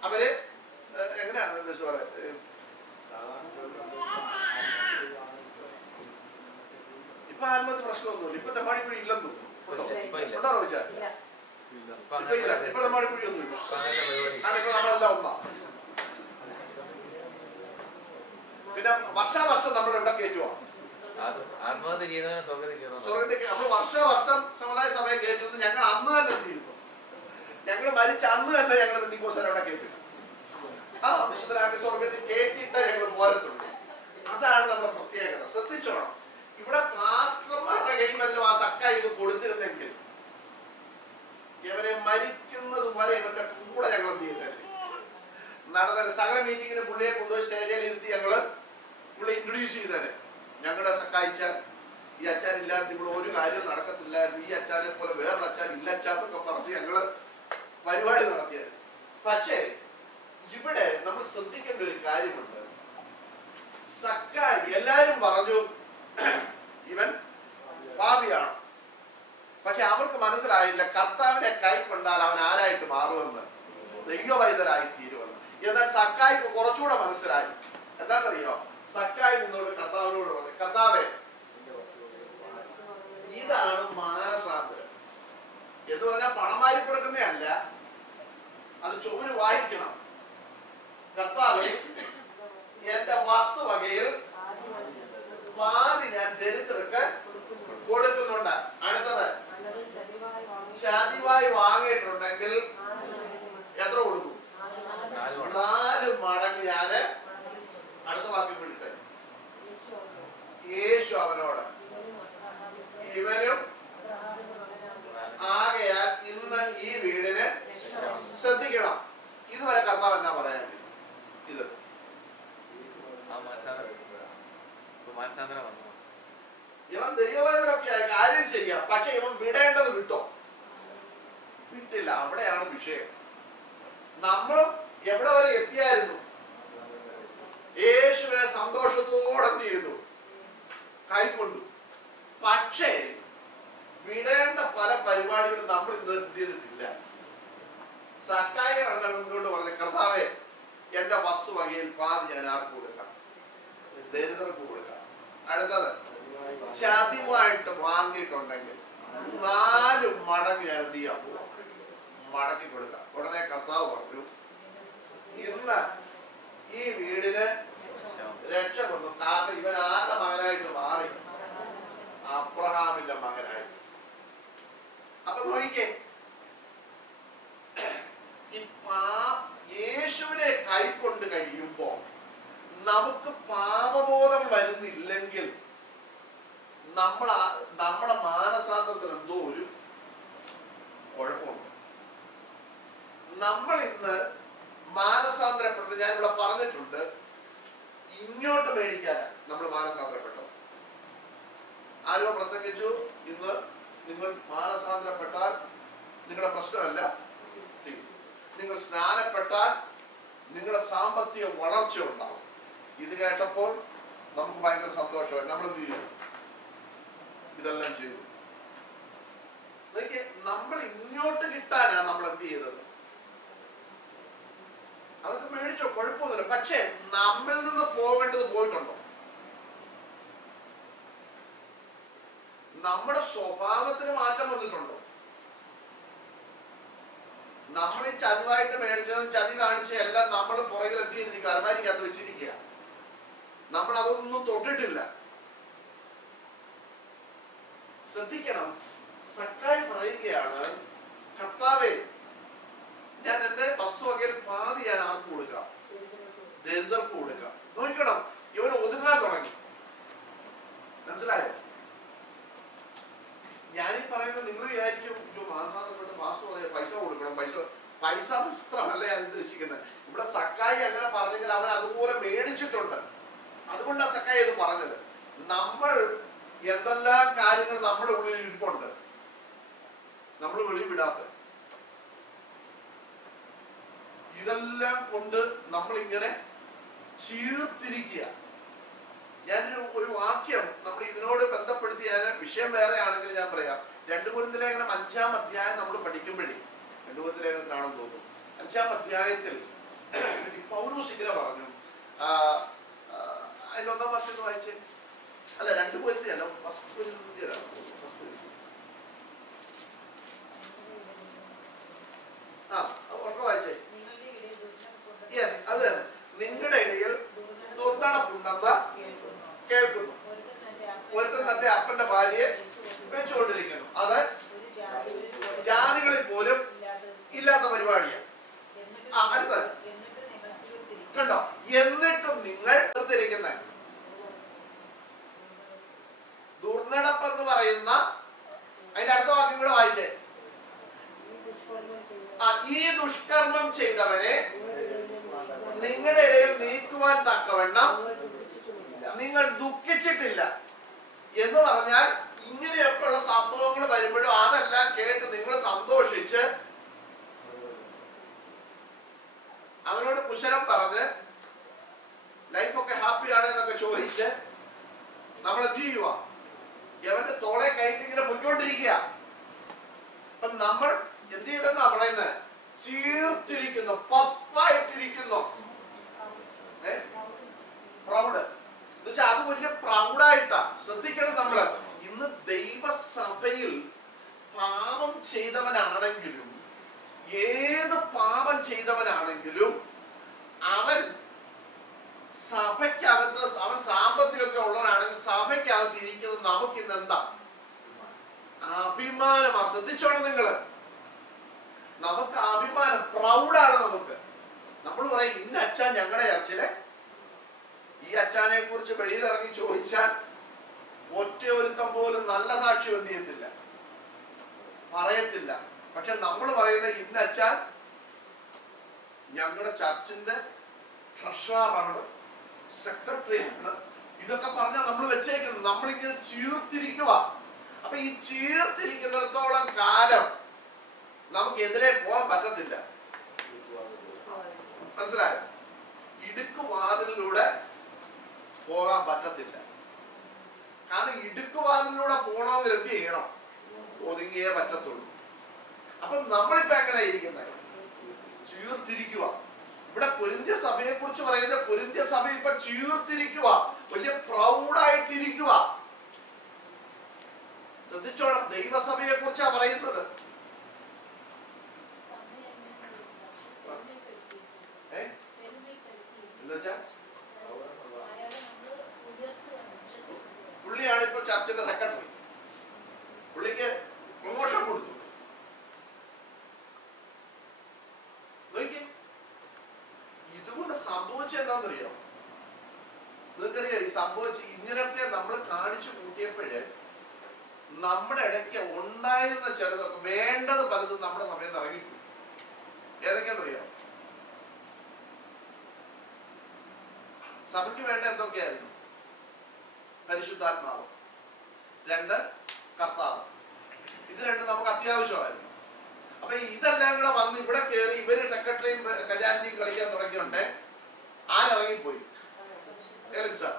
അവര് എങ്ങനെയാണ് ഇപ്പൊ ആത്മഹത്യ പ്രശ്നമൊന്നുമില്ല. ഇപ്പൊ തെമ്മാടിക്കുഴി ഇല്ലെന്ന് തോന്നുന്നു. ഉണ്ടോ ചോദിച്ചാൽ? ഇപ്പൊ ഇല്ല. ഇപ്പൊ തെമ്മാടിക്കുഴി ഒന്നുമില്ല. കാരണം ഇപ്പൊ നമ്മളെല്ലാം ഒന്നാ. പിന്നെ വർഷാവർഷം നമ്മൾ ഇവിടെ കയറ്റുവാ. സ്വർഗത്തേക്ക് നമ്മൾ വർഷം സമുദായ സഭയെ കയറ്റുന്നത് ഞങ്ങൾ അന്ന് തന്നെ എന്ത് ചെയ്യുന്നു? ഞങ്ങൾ മരിച്ച അന്ന് തന്നെ ഞങ്ങൾ ബന്ധുക്കോസാരെ അവിടെ കയറ്റും. വിശുദ്ധരാക്കി സ്വർഗത്തിൽ കയറ്റിയിട്ടേ ഞങ്ങൾ പോരത്തുള്ളൂ. അതാണ് നമ്മുടെ പ്രത്യേകത. ശ്രദ്ധിച്ചോണം. ഇവിടെ പാസ്റ്റർമാരുടെ കൈവല്ലോ ആ സക്കായി ഇത് കൊടുത്തിരുന്നെങ്കിൽ ഇവരെ മരിക്കുന്നത് വരെ ഇവരുടെ കൂടെ ഞങ്ങൾ എന്ത് ചെയ്തേ നടന്ന സകല മീറ്റിങ്ങിന് പുള്ളിയെ കൊണ്ടുപോയി സ്റ്റേജിൽ ഇരുത്തി ഞങ്ങള് പുള്ളി ഇൻട്രൊഡ്യൂസ് ചെയ്തേനെ. ഞങ്ങളുടെ സക്കായിച്ചാൽ ഈ അച്ചാൻ ഇല്ലാത്ത ഇവിടെ ഒരു കാര്യവും നടക്കത്തില്ലായിരുന്നു, ഈ അച്ചാനെ പോലെ വേറൊരു അച്ചാൻ ഇല്ല അച്ചാന്നൊക്കെ പറഞ്ഞ് ഞങ്ങള് പരിപാടി നടത്തിയത്. പക്ഷേ ഇവിടെ നമ്മൾ ശ്രദ്ധിക്കേണ്ട ഒരു കാര്യമുണ്ട്. സക്കായി എല്ലാരും പറഞ്ഞു ഇവൻ പാപിയാണ്. പക്ഷെ അവർക്ക് മനസ്സിലായില്ല കർത്താവിനെ കൈക്കൊണ്ടാൽ അവൻ ആരായിട്ട് മാറുമെന്ന്, ദൈവവൈദ്യരായി തീരുമെന്ന്. എന്നാൽ സക്കായിക്ക് കുറച്ചുകൂടെ മനസ്സിലായി. എന്താണെന്നറിയോ? സക്കായി നിന്നോട് കർത്താവിനോട് പറഞ്ഞു, കർത്താവേ ഇതാണ് മാനസാന്തരം എന്ന് പറഞ്ഞാൽ പണം വാരി കൊടുക്കുന്നതല്ല, അത് ചുവര് വായിക്കണം. കർത്താവേ എന്റെ വസ്തുവകയിൽ പാതി ഞാൻ ദരിദ്രർക്ക് കൊടുക്കുന്നുണ്ട്. അടുത്തത് ചതിവായി വാങ്ങിയിട്ടുണ്ടെങ്കിൽ എത്ര കൊടുക്കും? 4 മടങ്ങ് ഞാന്. അടുത്ത വാക്യം വിളിട്ടെ. യേശു അവനോട് ഇവനും ആകയാൽ ഇന്ന് ഈ വീടിന് ശ്രദ്ധിക്കണം. ഇതുവരെ കർത്താവ് എന്നാ പറയാൻ ഇത് ഇവൻ ദൈവവേദനൊക്കെ ആയി കാര്യം ശരിയാ. പക്ഷെ ഇവൻ വിടേണ്ടത് വിട്ടോ? വിട്ടില്ല. അവിടെയാണ് വിഷയം. നമ്മളും എവിടെ വരെ എത്തിയായിരുന്നു? യേശുവിനെ സന്തോഷത്തോടെ എന്ത് ചെയ്തു? കൈക്കൊണ്ടു. പക്ഷേ വിടേണ്ട പല പരിപാടികളും നമ്മൾ ഇന്ന് എന്ത് ചെയ്തിട്ടില്ല. സക്കായി മുന്നോട്ട് പറഞ്ഞ കർത്താവേ എന്റെ വസ്തുവകയിൽ പാതി ഞാൻ ആർക്ക് കൊടുക്കാം? ദരിദ്രർക്ക് കൊടുക്കാം. അടുത്തത് ചതിവായിട്ട് വാങ്ങിയിട്ടുണ്ടെങ്കിൽ 4 മടങ്ങ് ഞാൻ എന്ത് ചെയ്യാൻ പോവാം? മടക്കി കൊടുക്കാം. ഉടനെ കർത്താവ് പറഞ്ഞു ഇന്ന് ഈ വീടിന് രക്ഷ വന്നു. കാരണം ഇവൻ ആരുടെ മകനായിട്ട് മാറി? അബ്രഹാമിന്റെ മകനായി. അപ്പൊ നോക്കിക്കേ, യേശുവിനെ കൈക്കൊണ്ട് കഴിയുമ്പോ നമുക്ക് പാപബോധം വരുന്നില്ലെങ്കിൽ നമ്മുടെ മാനസാന്തരത്തിൽ എന്തോ ഒരു കുഴപ്പമുണ്ട്. നമ്മൾ ഇന്ന് മാനസാന്തരപ്പെട്ടത് ഞാനിവിടെ പറഞ്ഞിട്ടുണ്ട്. ഇങ്ങോട്ട് മേടിക്കാനാണ് നമ്മൾ മാനസാന്തരപ്പെട്ടത്. ആരോ പ്രസംഗിച്ചു, ഇന്ന് നിങ്ങൾ മാനസാന്തരപ്പെട്ടാൽ നിങ്ങളുടെ പ്രശ്നമല്ല, നിങ്ങൾ സ്നാനപ്പെട്ടാൽ നിങ്ങളുടെ സാമ്പത്തിക വളർച്ച ഉണ്ടാവും. ഇത് കേട്ടപ്പോൾ നമുക്ക് ഭയങ്കര സന്തോഷമായി. നമ്മൾ എന്ത് ചെയ്യും? ഇതെല്ലാം ചെയ്തു. നമ്മൾ ഇങ്ങോട്ട് കിട്ടാനാ നമ്മൾ എന്ത് ചെയ്തത്? അതൊക്കെ മേടിച്ചോ, കുഴപ്പമൊന്നുമില്ല. പക്ഷെ നമ്മിൽ നിന്ന് പോകേണ്ടത് പോയിട്ടുണ്ടോ? നമ്മുടെ സ്വഭാവത്തിന് മാറ്റം വന്നിട്ടുണ്ടോ? നമ്മൾ ഈ ചതിവായിട്ട് മേടിച്ചതും ചതി കാണിച്ച എല്ലാം നമ്മൾ പുറകിൽ എത്തിയിരിക്കുക, അലമാരിക്കകത്ത് വെച്ചിരിക്കുക. നമ്മൾ അതൊന്നും തൊട്ടിട്ടില്ല. ശ്രദ്ധിക്കണം. സക്കായി പറയുകയാണ്, കർത്താവേ, ഞാൻ എന്റെ വസ്തുവകയിൽ പാതി ഞാൻ ആർക്ക് കൊടുക്കാം? ദരിദ്രർക്ക് കൊടുക്കാം. നോക്കണം, ഇവൻ ഒതുങ്ങാൻ തുടങ്ങി. മനസ്സിലായോ? ഞാനീ പറയുന്നത് നിങ്ങൾ വിചാരിക്കും മാസാന്തരപ്പെട്ട് മാസം പറയാം പൈസ കൊടുക്കണം, പൈസ മാത്രമല്ല ഞാൻ ഉദ്ദേശിക്കുന്നത്. ഇവിടെ സക്കായി അങ്ങനെ പറഞ്ഞെങ്കിൽ അവൻ അതുപോലെ മേടിച്ചിട്ടുണ്ട്. അതുകൊണ്ടാണ് സക്കായി ഇത് പറഞ്ഞത്. നമ്മൾ എന്തെല്ലാം കാര്യങ്ങൾ നമ്മുടെ ഉള്ളിൽ ഇരിപ്പുണ്ട്, നമ്മൾ വെളിവിടാത്ത, ഇതെല്ലാം കൊണ്ട് നമ്മളിങ്ങനെ ചീർത്തിരിക്കുക. ഞാനൊരു വാക്യം നമ്മൾ ഇതിനോട് ബന്ധപ്പെടുത്തി, ഞാൻ വിഷയം വേറെ ആണെങ്കിൽ ഞാൻ പറയാം. 2 കൊരിന്ത്യർ ലേഖനം 5-ാം അധ്യായം നമ്മൾ പഠിക്കുമ്പോഴേ, 2 കൊരിന്ത്യർ ലേഖനത്തിലാണെന്ന് തോന്നുന്നു, 5-ാം അധ്യായത്തിൽ പൗലോസ് ഇങ്ങനെ പറഞ്ഞു. അതിന്റെ 1-ാം വാക്യം വായിച്ചേ. അല്ല, 2 കൊരിന്ത്യർ അല്ല, 1 കൊരിന്ത്യരാണ്. ഉറക്കെ വായിച്ചേ. യെസ്, അത് തന്നെ. നിങ്ങളുടെ ഇടയിൽ ദുർനടപ്പുണ്ടെന്ന് കേൾക്കുന്നു. ഒരുത്തൻ തന്റെ അപ്പന്റെ ഭാര്യയെ വെച്ചുകൊണ്ടിരിക്കുന്നു. അത് ജാതികളിൽ പോലും ഇല്ലാത്ത പരിപാടിയാണ്. അടുത്ത കണ്ടോ? എന്നിട്ടും നിങ്ങൾ നിർത്തിരിക്കുന്ന ദുർനടപ്പെന്ന് പറയുന്ന അതിന്റെ അടുത്ത വാക്യം കൂടെ വായിച്ചേ. ഈ ദുഷ്കർമ്മം ചെയ്തവനെ നിങ്ങളുടെ ഇടയിൽ നീക്കുവാൻ തക്കവണ്ണം നിങ്ങൾ ദുഃഖിച്ചിട്ടില്ല എന്ന് പറഞ്ഞാൽ, ഇങ്ങനെയൊക്കെയുള്ള സംഭവങ്ങൾ വരുമ്പോഴും അതെല്ലാം കേട്ട് നിങ്ങൾ സന്തോഷിച്ച് അവനോട് കുശലം പറഞ്ഞ് ലൈഫൊക്കെ ഹാപ്പിയാണ് എന്നൊക്കെ ചോദിച്ച് നമ്മൾ എന്ത് ചെയ്യുക? അവന്റെ തോളെ കയറ്റി ഇങ്ങനെ പൊയ്ക്കൊണ്ടിരിക്കുക. അപ്പൊ നമ്മൾ എന്ത് ചെയ്തെന്നാ പറയുന്നത്? ചീർത്തിരിക്കുന്നു, പത്തായിട്ടിരിക്കുന്നു. പ്രൗഡ് എന്ന് വെച്ചാൽ അത് വലിയ പ്രൗഡായിട്ടാ. ശ്രദ്ധിക്കണം, നമ്മള് ഇന്ന് ദൈവസഭയിൽ പാപം ചെയ്തവനാണെങ്കിലും, ഏത് പാപം ചെയ്തവനാണെങ്കിലും, അവൻ സഭയ്ക്കകത്ത്, അവൻ സാമ്പത്തികമൊക്കെ ഉള്ളവനാണെങ്കിൽ സഭയ്ക്കകത്ത് ഇരിക്കുന്നത് നമുക്ക് ഇന്ന് എന്താ? അഭിമാനമാ. ശ്രദ്ധിച്ചോണം നിങ്ങള്, നമുക്ക് അഭിമാനം, പ്രൗഡാണ് നമുക്ക്. നമ്മൾ പറയും, ഇന്ന അച്ഛൻ ഞങ്ങളുടെ ചർച്ചിലെ, ഈ അച്ഛനെ കുറിച്ച് വെളിയിൽ ഇറങ്ങി ചോദിച്ചാൽ ഒറ്റ ഒരുത്തം പോലും നല്ല സാക്ഷ്യം എന്ത് ചെയ്യത്തില്ല, പറയത്തില്ല. പക്ഷെ നമ്മൾ പറയുന്ന ഇന്ന അച്ഛൻ ഞങ്ങളുടെ ചർച്ചിന്റെ ട്രഷറാണ്, സെക്രട്ടറിയാണ്, ഇതൊക്കെ പറഞ്ഞാൽ നമ്മൾ വെച്ചേക്കുന്നത്. നമ്മളിങ്ങനെ ചീർത്തിരിക്കുക. അപ്പൊ ഈ ചീർത്തിരിക്കുന്നിടത്തോളം കാലം നമുക്ക് എതിരെ പോകാൻ പറ്റത്തില്ല. മനസ്സിലായോ? ഇടുക്കുവാതിലൂടെ പോകാൻ പറ്റത്തില്ല. കാരണം ഇടുക്കുവാതിലൂടെ പോകണമെങ്കിൽ എന്ത് ചെയ്യണം? ഒതുങ്ങിയേ പറ്റത്തുള്ളൂ. അപ്പൊ നമ്മളിപ്പോ എങ്ങനെ ഇരിക്കുന്നത്? ചീർത്തിരിക്കുക. ഇവിടെ കൊരിന്ത്യ സഭയെ കുറിച്ച് പറയുന്ന, കൊരിന്ത്യ സഭ ഇപ്പൊ ചീർത്തിരിക്കുക, വലിയ പ്രൗഡായിട്ടിരിക്കുക. ശ്രദ്ധിച്ചോണം, ദൈവസഭയെ കുറിച്ചാ പറയുന്നത്. പുള്ളിയാണ് ഇപ്പൊ ചർച്ചിന്റെ സെക്രട്ടറി. പുള്ളിക്ക് പ്രൊമോഷൻ കൊടുത്തു. ഇതുകൊണ്ട് സംഭവിച്ചത് എന്താണെന്നറിയോ? നിങ്ങൾക്കറിയാം, ഈ സംഭവിച്ച് ഇങ്ങനെയൊക്കെ നമ്മൾ കാണിച്ചു കൂട്ടിയപ്പോഴേ നമ്മുടെ ഇടയ്ക്ക് ഉണ്ടായിരുന്ന ചിലതൊക്കെ, വേണ്ടത് പലതും നമ്മുടെ സമയത്ത് ഇറങ്ങിപ്പോയി. ഏതൊക്കെയാണെന്നറിയോ? സഭയ്ക്ക് വേണ്ട എന്തൊക്കെയായിരുന്നു? പരിശുദ്ധാത്മാവ്, 2 കർത്താവ്. ഇത് 2 നമുക്ക് അത്യാവശ്യമായിരുന്നു. അപ്പൊ ഇതെല്ലാം കൂടെ വന്ന് ഇവിടെ കയറി ഇവര് സെക്രട്ടറിയും ഖജാൻജിയും കളിക്കാൻ തുടങ്ങിയോണ്ട് ആരിറങ്ങിപ്പോയി? സാർ.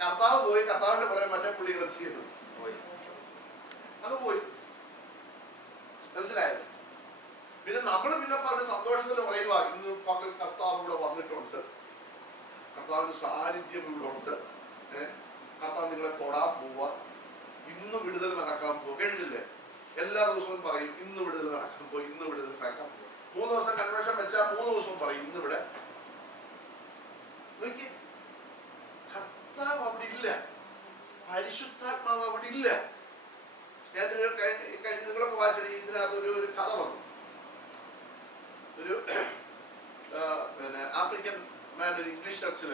കർത്താവ് പോയി. കർത്താവിന്റെ പുറകെ മറ്റേ പുള്ളി ചെയ്തു പോയി. അത് പോയി. മനസ്സിലായത്? പിന്നെ നമ്മൾ പറഞ്ഞ സന്തോഷത്തിന് പറയുക, ഇന്ന് പകൽ കർത്താവ് ഇവിടെ വന്നിട്ടുണ്ട്, കർത്താവിന്റെ സാന്നിധ്യം ഇവിടെ ഉണ്ട്, കർത്താവ് നിങ്ങളെ തൊടാൻ പോവാ, ഇന്ന് വിടുതൽ നടക്കാൻ പോവുക. കേട്ടില്ലേ? എല്ലാ ദിവസവും പറയും, ഇന്ന് വിടുതൽ നടക്കാൻ പോയി, ഇന്ന് വിടുതൽ നടക്കാൻ പോവുക. ദിവസം കൺവെൻഷൻ വെച്ചാൽ 3 ദിവസവും പറയും ഇന്നിവിടെ. കർത്താവ് അവിടെ ഇല്ല, പരിശുദ്ധാത്മാവ് അവിടെ ഇല്ല. ഞാനൊരു കഴിഞ്ഞ നിങ്ങളൊക്കെ വായിച്ചിട്ട് ഇതിനകത്ത് ഒരു കഥ വന്നു. ഒരു ആഫ്രിക്കൻ മാൻ ഒരു ഇംഗ്ലീഷ് ചർച്ചിൽ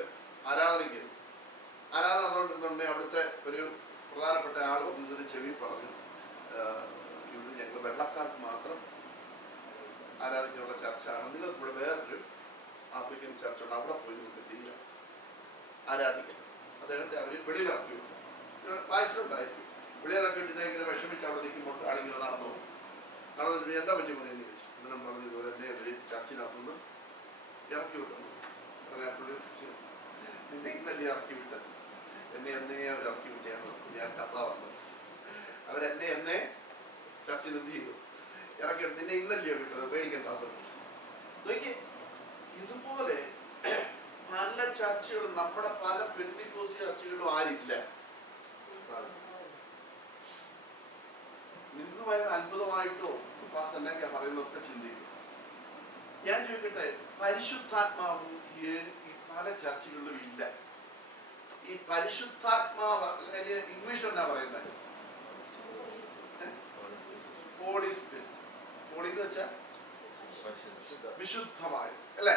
ആരാധന നടന്നുകൊണ്ടിരുന്നുണ്ടെങ്കിൽ അവിടുത്തെ ഒരു പ്രധാനപ്പെട്ട ആൾ വന്നതിന് ചെവി പറഞ്ഞു, ഇവിടെ ഞങ്ങൾ വെള്ളക്കാർക്ക് മാത്രം ആരാധനയുള്ള ചർച്ചാണ്, നിങ്ങൾക്ക് ഇവിടെ വേറൊരു ആഫ്രിക്കൻ ചർച്ചുണ്ട്, അവിടെ പോയി നിങ്ങൾക്ക് ചെയ്യാം ആരാധിക്കാം. അദ്ദേഹത്തെ അവർ വെളിയിലിറക്കി വിട്ടു. വായിച്ചിട്ടുണ്ടായിരിക്കും. വെളിയിലിറക്കി വിട്ട് ഇങ്ങനെ വിഷമിച്ച് അവിടെ നിൽക്കുമ്പോൾ ആളിങ്ങനെ നടന്നു എന്താ പറ്റി പറയുന്നത് ചോദിച്ചു. ഇതിനും പറഞ്ഞു ഇതുപോലെ എന്നെ ഒരു ചർച്ചിനകത്തുനിന്ന് ഇറക്കി വിട്ടു. നിന്നെ ഇന്നല്ലേ ഇറക്കി വിട്ടത്, എന്നെ അവർ ഇറക്കി വിട്ടാണ് ഞാൻ കഥ വന്നത്. അവരെന്നെ ചർച്ചിൽ എന്ത് ചെയ്തു, ഇറക്കി വിട്ടു. നിന്നെ ഇന്നല്ലയോ വിട്ടത്, പേടിക്കണ്ട. ഇതുപോലെ പല ചർച്ചകളും, നമ്മുടെ പല പെന്തിക്കോസ്ത് ചർച്ചകളും ആരില്ല. നിങ്ങൾക്ക് ഭയങ്കര അത്ഭുതമായിട്ടോ എന്നൊക്കെ പറയുന്നതൊക്കെ ചിന്തിക്കും. ഞാൻ ചോദിക്കട്ടെ, പരിശുദ്ധാത്മാവ് ഈ പല ചർച്ചകളിലും ഇല്ല. ഈ പരിശുദ്ധാത്മാവ് ഇംഗ്ലീഷ് എന്നാ പറയുന്നത്? Holy spirit. ഹോളി എന്ന് വെച്ചാൽ വിശുദ്ധമായ, അല്ലെ?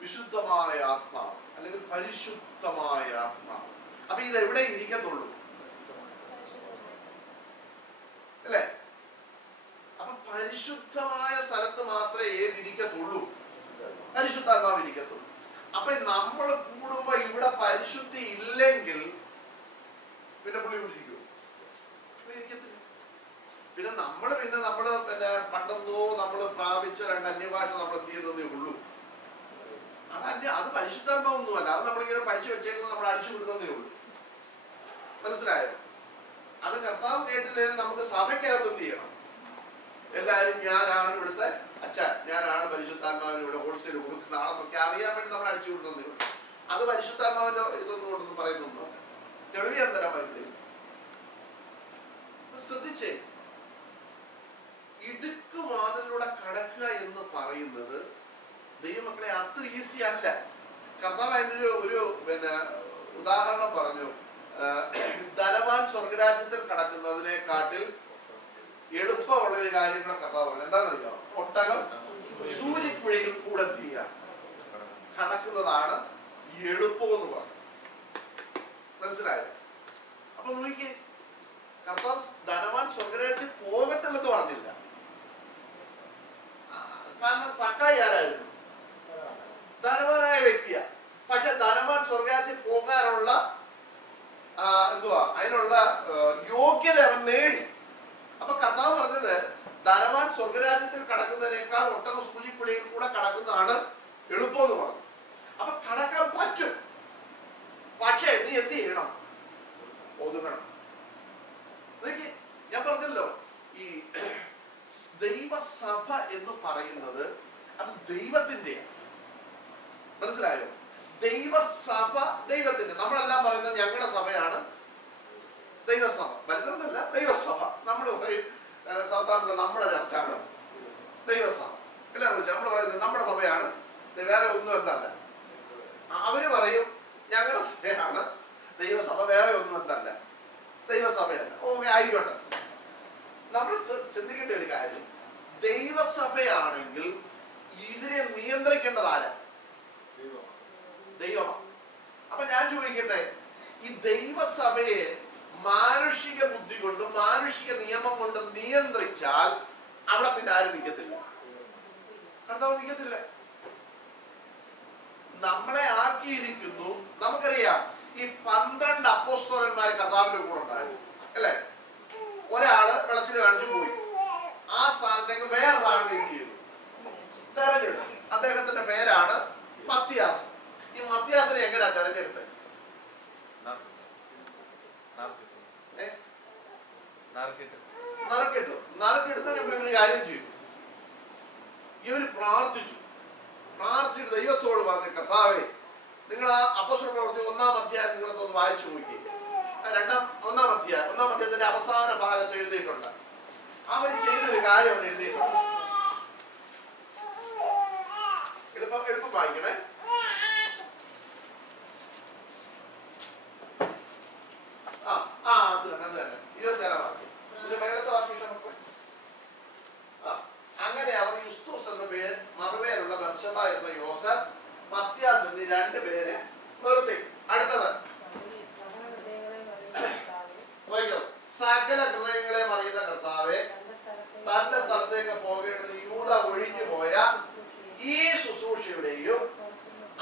വിശുദ്ധമായ ആത്മാവ് അല്ലെങ്കിൽ പരിശുദ്ധമായ ആത്മാവ്. അപ്പൊ ഇത് എവിടെ ഇരിക്കത്തുള്ളൂ, അല്ലെ? അപ്പൊ പരിശുദ്ധമായ സ്ഥലത്ത് മാത്രമേ ഏതിരിക്കത്തുള്ളൂ, പരിശുദ്ധാത്മാവ് ഇരിക്കത്തുള്ളൂ. അപ്പൊ നമ്മൾ കൂടുമ്പോ ഇവിടെ പരിശുദ്ധി ഇല്ലെങ്കിൽ പിന്നെ പുള്ളി വിളിക്കുമോ? ഇരിക്കത്തില്ല. പിന്നെ നമ്മള് പണ്ടെന്നോ നമ്മൾ പ്രാപിച്ച 2 അന്യഭാഷ നമ്മൾ എന്ത് ചെയ്യുന്നതേ ഉള്ളൂ. അത് പരിശുദ്ധാത്മാവൊന്നുമല്ല, അത് നമ്മളിങ്ങനെ പഠിച്ചു വെച്ചേക്കുന്നത് നമ്മൾ അടിച്ചു വിടുന്നതേ ഉള്ളൂ. മനസ്സിലായോ? അത് കർത്താവ് കേട്ടില്ലെങ്കിൽ നമുക്ക് സഭയ്ക്കകത്ത് എന്ത് ചെയ്യണം? എല്ലാവരും ഞാനാണ് ഇവിടുത്തെ അച്ഛൻ, ഞാനാണ് പരിശുദ്ധാത്മാവിന് ഇവിടെ ഹോൾസെയിൽ കൊടുക്കുന്ന ആളെന്നൊക്കെ അറിയാൻ വേണ്ടി നമ്മൾ അടിച്ചു വിടുന്നതേ ഉള്ളൂ. അത് പരിശുദ്ധാത്മാവിന്റെ ഇതൊന്നും കൊണ്ടൊന്നും പറയുന്നൊന്നുമല്ല. തെളിവ് ഞാൻ തരാൻ പറ്റില്ല. ശ്രദ്ധിച്ചേ, ഇടുക്കുവാതിലൂടെ കടക്കുക എന്ന് പറയുന്നത് ദൈവമക്കളെ അത്ര ഈസി അല്ല. കർത്താവ് അതിൻ്റെ ഒരു ഉദാഹരണം പറഞ്ഞു. ധനവാൻ സ്വർഗരാജ്യത്തിൽ കടക്കുന്നതിനെക്കാട്ടിൽ എളുപ്പമുള്ള ഒരു കാര്യങ്ങളെ കർത്താവ് പറഞ്ഞു. എന്താണെന്നറിയാമോ? ഒട്ടകം സൂര്യക്കുഴയിൽ കൂടെ കടക്കുന്നതാണ് എളുപ്പമെന്ന് പറഞ്ഞു. മനസ്സിലായോ? അപ്പൊ നോക്കി, കർത്താവ് ധനവാൻ സ്വർഗരാജ്യത്തിൽ പോകത്തില്ലെന്ന് പറഞ്ഞില്ല. കാരണം സക്കായി ആരായിരുന്നു? ധനവാനായ വ്യക്തിയാ. പക്ഷെ ധനവാൻ സ്വർഗരാജ്യത്തിൽ പോകാനുള്ള അതിനുള്ള യോഗ്യത അവൻ നേടി. അപ്പൊ കർത്താവ് പറഞ്ഞത് ധനവാൻ സ്വർഗരാജ്യത്തിൽ കടക്കുന്നതിനേക്കാൾ ഒട്ടകം സൂചിക്കുഴിയിൽ കൂടെ കടക്കുന്നതാണ് എളുപ്പം എന്ന് പറഞ്ഞു. അപ്പൊ കടക്കാൻ പറ്റും, പക്ഷെ നീ എന്ത് ചെയ്യണം? ഒതുങ്ങണം. ഞാൻ പറഞ്ഞല്ലോ, ഈ ദൈവസഭ എന്ന് പറയുന്നത് അത് ദൈവത്തിന്റെയാണ്. മനസ്സിലായോ? ദൈവസഭ ദൈവത്തിന്റെ. നമ്മളെല്ലാം പറയുന്നത് ഞങ്ങളുടെ സഭയാണ് ദൈവസഭ, വലുതെന്നല്ല ദൈവസഭ. നമ്മൾ സൗത്താമ്പിള നമ്മുടെ ചർച്ചാണ് ദൈവസഭ. എല്ലാം വിളിച്ചു നമ്മൾ പറയുന്നത് നമ്മുടെ സഭയാണ്, വേറെ ഒന്നും എന്തല്ല. അവര് പറയും ഞങ്ങളുടെ സഭയാണ് ദൈവസഭ, വേറെ ഒന്നും എന്തല്ല ദൈവസഭയല്ല. ഓക്കെ, ആയിക്കോട്ടെ. നമ്മൾ ചിന്തിക്കേണ്ട ഒരു കാര്യം, ദൈവസഭയാണെങ്കിൽ ഇതിനെ നിയന്ത്രിക്കേണ്ടത് ആരാ? ദൈവമാണ്. അപ്പൊ ഞാൻ ചോദിക്കട്ടെ, ഈ ദൈവസഭയെ മാനുഷിക ബുദ്ധി കൊണ്ടും മാനുഷിക നിയമം കൊണ്ടും നിയന്ത്രിച്ചാൽ അവിടെ പിന്നെ ആരും നിൽക്കത്തില്ല, കർത്താവ് നിൽക്കത്തില്ല. നമ്മളെ ആക്കിയിരിക്കുന്നു. നമുക്കറിയാം, ഈ 12 അപ്പോസ്തലന്മാർ കർത്താവിന്റെ കൂടെ ഉണ്ടായിരുന്നു, അല്ലെ? ഒരാള് വെളച്ചിൽ കാണിച്ചു പോയി. ആ സ്ഥാനത്തേക്ക് വേറൊരാളെ എന്ത് ചെയ്തു? തെരഞ്ഞെടുത്തു. അദ്ദേഹത്തിന്റെ പേരാണ് മത്തിയാസ്. ഈ മത്തിയാസിനെ എങ്ങനെയാ തെരഞ്ഞെടുത്തത്? നറുക്കെടുത്തതിന് ഒരു കാര്യം ചെയ്തു. ഇവര് പ്രാർത്ഥിച്ചിട്ട് ദൈവത്തോട് പറഞ്ഞു, കർത്താവേ, നിങ്ങൾ ആ അപ്പോസ്തല പ്രവൃത്തി 1-ാം അധ്യായം നിങ്ങളൊന്ന് വായിച്ചു നോക്കി. 1-ാം അധ്യായത്തിന്റെ അവസാന ഭാഗത്ത് എഴുതിയിട്ടുണ്ട്. അവർ ചെയ്തൊരു കാര്യം എഴുതിയിട്ടുണ്ട്. വായിക്കണേ. അത് തന്നെ 26 വാക്യം. ഇതിന്റെ മേലത്തെ വാക്യം നമുക്ക്. അങ്ങനെ അവർ യുസ്തൂസ് എന്ന പേര് മറുപേരുള്ള ബർശബ എന്ന യോസഫ്, മത്യാസ് എന്നീ 2 പേരെ നിർത്തി. അടുത്തത് സകല ഹൃദയങ്ങളെ അറിയുന്ന കർത്താവെ, തന്റെ സ്ഥലത്തേക്ക് പോകേണ്ടത് യൂദ ഒഴിഞ്ഞു പോയ ഈ ശുശ്രൂഷയുടെയും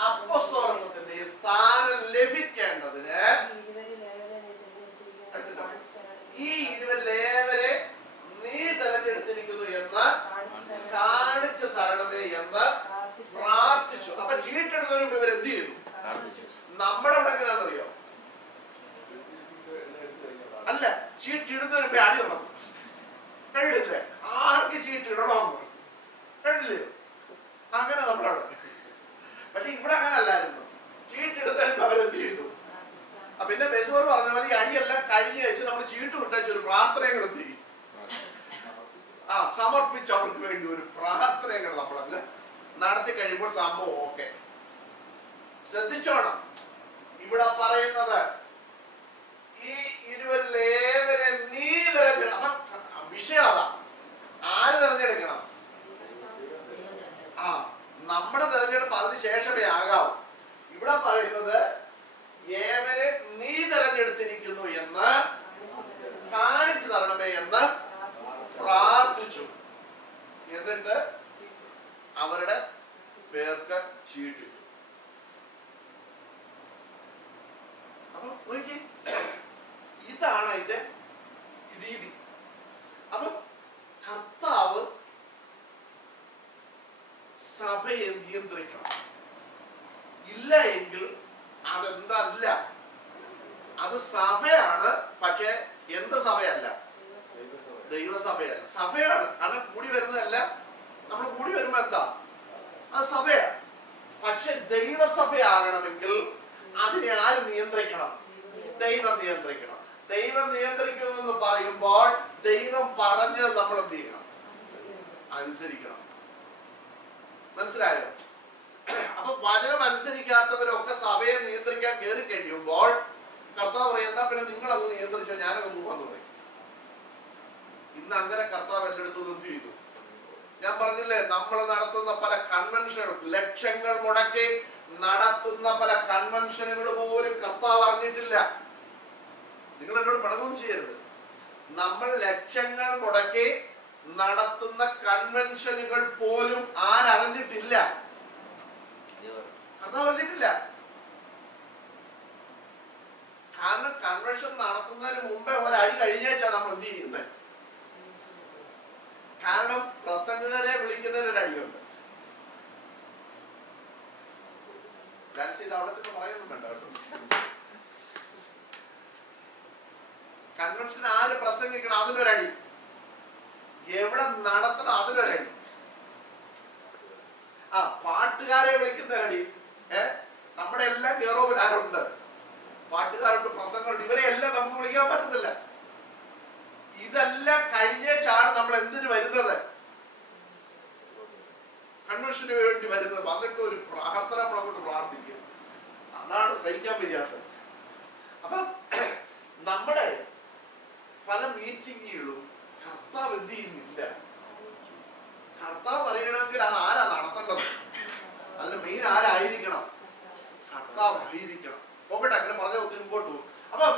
അപ്പസ്തോലത്വത്തിന്റെയും സ്ഥാനം ലഭിക്കേണ്ടതിന് ഈ 20 ലേവരെ നീ തെരഞ്ഞെടുത്തിരിക്കുന്നു എന്ന് കാണിച്ചു തരണമേ എന്ന് പ്രാർത്ഥിച്ചു. അപ്പൊ ചീട്ടെടുത്തതിന് മുമ്പ് ഇവർ എന്ത് ചെയ്തു? നമ്മുടെ അവിടെ എങ്ങനെയാണെന്നറിയോ? അല്ല, ചീട്ടിടുന്നതിന് മുമ്പേ അടി തുടങ്ങും. കഴിയില്ലേ? ആർക്ക് ചീട്ടിടണമെന്ന് കണ്ടില്ലയോ? അങ്ങനെ നമ്മുടെ അവിടെ. പക്ഷെ ഇവിടെ അങ്ങനെ അല്ലായിരുന്നു. ചീട്ടിടുന്നതിന് അവരെന്ത് ചെയ്തു? പിന്നെ ബെസൂർ പറഞ്ഞ പോലെ ഈ അടിയെല്ലാം കഴിഞ്ഞ് വെച്ച് നമ്മൾ ചീട്ട് വിട്ടേച്ച് ഒരു പ്രാർത്ഥനയും കൂടെ ചെയ്യും. സമർപ്പിച്ച് അവർക്ക് വേണ്ടി ഒരു പ്രാർത്ഥനയും കൂടെ നമ്മളല്ല നടത്തി കഴിയുമ്പോൾ സംഭവം ഓക്കെ. ശ്രദ്ധിച്ചോണം, ഇവിടെ പറയുന്നത് ഈ 20 ലേവരെ നീ തെരഞ്ഞെടുക്കണം. അപ്പൊ വിഷയം അതാ, ആര് തെരഞ്ഞെടുക്കണം? നമ്മുടെ തെരഞ്ഞെടുപ്പ് അതിന് ശേഷമേ ആകാവൂ. ഇവിടെ പറയുന്നത് ഏവരെ നീ തെരഞ്ഞെടുത്തിരിക്കുന്നു എന്ന് കാണിച്ചു തരണമേ എന്ന് പ്രാർത്ഥിച്ചു. എന്നിട്ട് അവരുടെ പേർക്ക് ചീട്ടിട്ടു. അപ്പൊ നോക്കി, ഇതാണ് അതിന്റെ രീതി. അപ്പൊ കർത്താവ് സഭയെ നിയന്ത്രിക്കണം. ഇല്ല എങ്കിൽ അതെന്തല്ല, അത് സഭയാണ്. പക്ഷെ എന്ത് സഭയല്ല? ദൈവസഭയല്ല, സഭയാണ്. കാരണം കൂടി വരുന്നതല്ല. നമ്മൾ കൂടി വരുമ്പോ എന്താ? അത് സഭയാണ്. പക്ഷെ ദൈവസഭയാകണമെങ്കിൽ അതിനെ ആര് നിയന്ത്രിക്കണം? ദൈവം നിയന്ത്രിക്കണം. ദൈവം നിയന്ത്രിക്കുന്നു എന്ന് പറയുമ്പോൾ ദൈവം പറഞ്ഞത് നമ്മൾ എന്ത് ചെയ്യണം? അനുസരിക്കണം. മനസ്സിലായോ? അപ്പൊ വചനം അനുസരിക്കാത്തവരൊക്കെ സഭയെ നിയന്ത്രിക്കാൻ കയറി കഴിയുമ്പോൾ കർത്താവ് പറയും, എന്താ പിന്നെ നിങ്ങളത് നിയന്ത്രിച്ചോ, ഞാനത് വന്നു പറയും. ഇന്ന് അങ്ങനെ കർത്താവ് എല്ലായിടത്തും എന്ത് ചെയ്തു? ഞാൻ പറഞ്ഞില്ലേ, നമ്മൾ നടത്തുന്ന പല കൺവെൻഷനുകൾ, ലക്ഷങ്ങൾ മുടക്കി നടത്തുന്ന പല കൺവെൻഷനുകൾ പോലും കർത്താവ് അറിഞ്ഞിട്ടില്ല. നിങ്ങൾ എന്നോട് പണകവും ചെയ്യരുത്. നമ്മൾ ലക്ഷങ്ങൾ മുടക്കി നടത്തുന്ന കൺവെൻഷനുകൾ പോലും ആരറിഞ്ഞിട്ടില്ല? കർത്താവ് അറിഞ്ഞിട്ടില്ല. കാരണം കൺവെൻഷൻ നടത്തുന്നതിന് മുമ്പേ ഒരടി കഴിഞ്ഞാച്ചാ നമ്മൾ എന്ത് ചെയ്യുന്നത്? കാരണം പ്രസംഗകരെ വിളിക്കുന്നതിന് ഒരു അടിയുണ്ട്. ഇത് അവിടെ ചെന്ന് പറയുന്നും വേണ്ട. കൺവെൻഷൻ ആര് പ്രസംഗിക്കണം അതിനൊരടി, എവിടെ നടത്തണം അതിനൊരടി, പാട്ടുകാരെ വിളിക്കുന്നൊരടി. നമ്മുടെ എല്ലാം കേറോവിൽ ആരുണ്ട്? പാട്ടുകാരുണ്ട്, പ്രസംഗമുണ്ട്. ഇവരെ എല്ലാം നമുക്ക് വിളിക്കാൻ പറ്റത്തില്ല. ഇതെല്ലാം കഴിഞ്ഞേച്ചാണ് നമ്മൾ എന്തിനു വരുന്നത്? കൺവെൻഷന് വേണ്ടി വരുന്നത്. വന്നിട്ട് ഒരു പ്രാർത്ഥന നമ്മളങ്ങോട്ട് പ്രാർത്ഥിക്കും. അതാണ് സഹിക്കാൻ വയ്യാത്തത്. അപ്പൊ നമ്മുടെ പല മീറ്റിങ്ങുകളും കർത്താവ് എന്ത് ചെയ്യുന്നില്ല. കർത്താവ് പറയണമെങ്കിൽ അത് ആരാ നടത്തേണ്ടത്? അതിന് മെയിൻ ആരായിരിക്കണം? കർത്താവ് ആയിരിക്കണം. പോകട്ടെ, അങ്ങനെ പറഞ്ഞ ഒത്തിരി മുമ്പോട്ട് പോകും. അപ്പം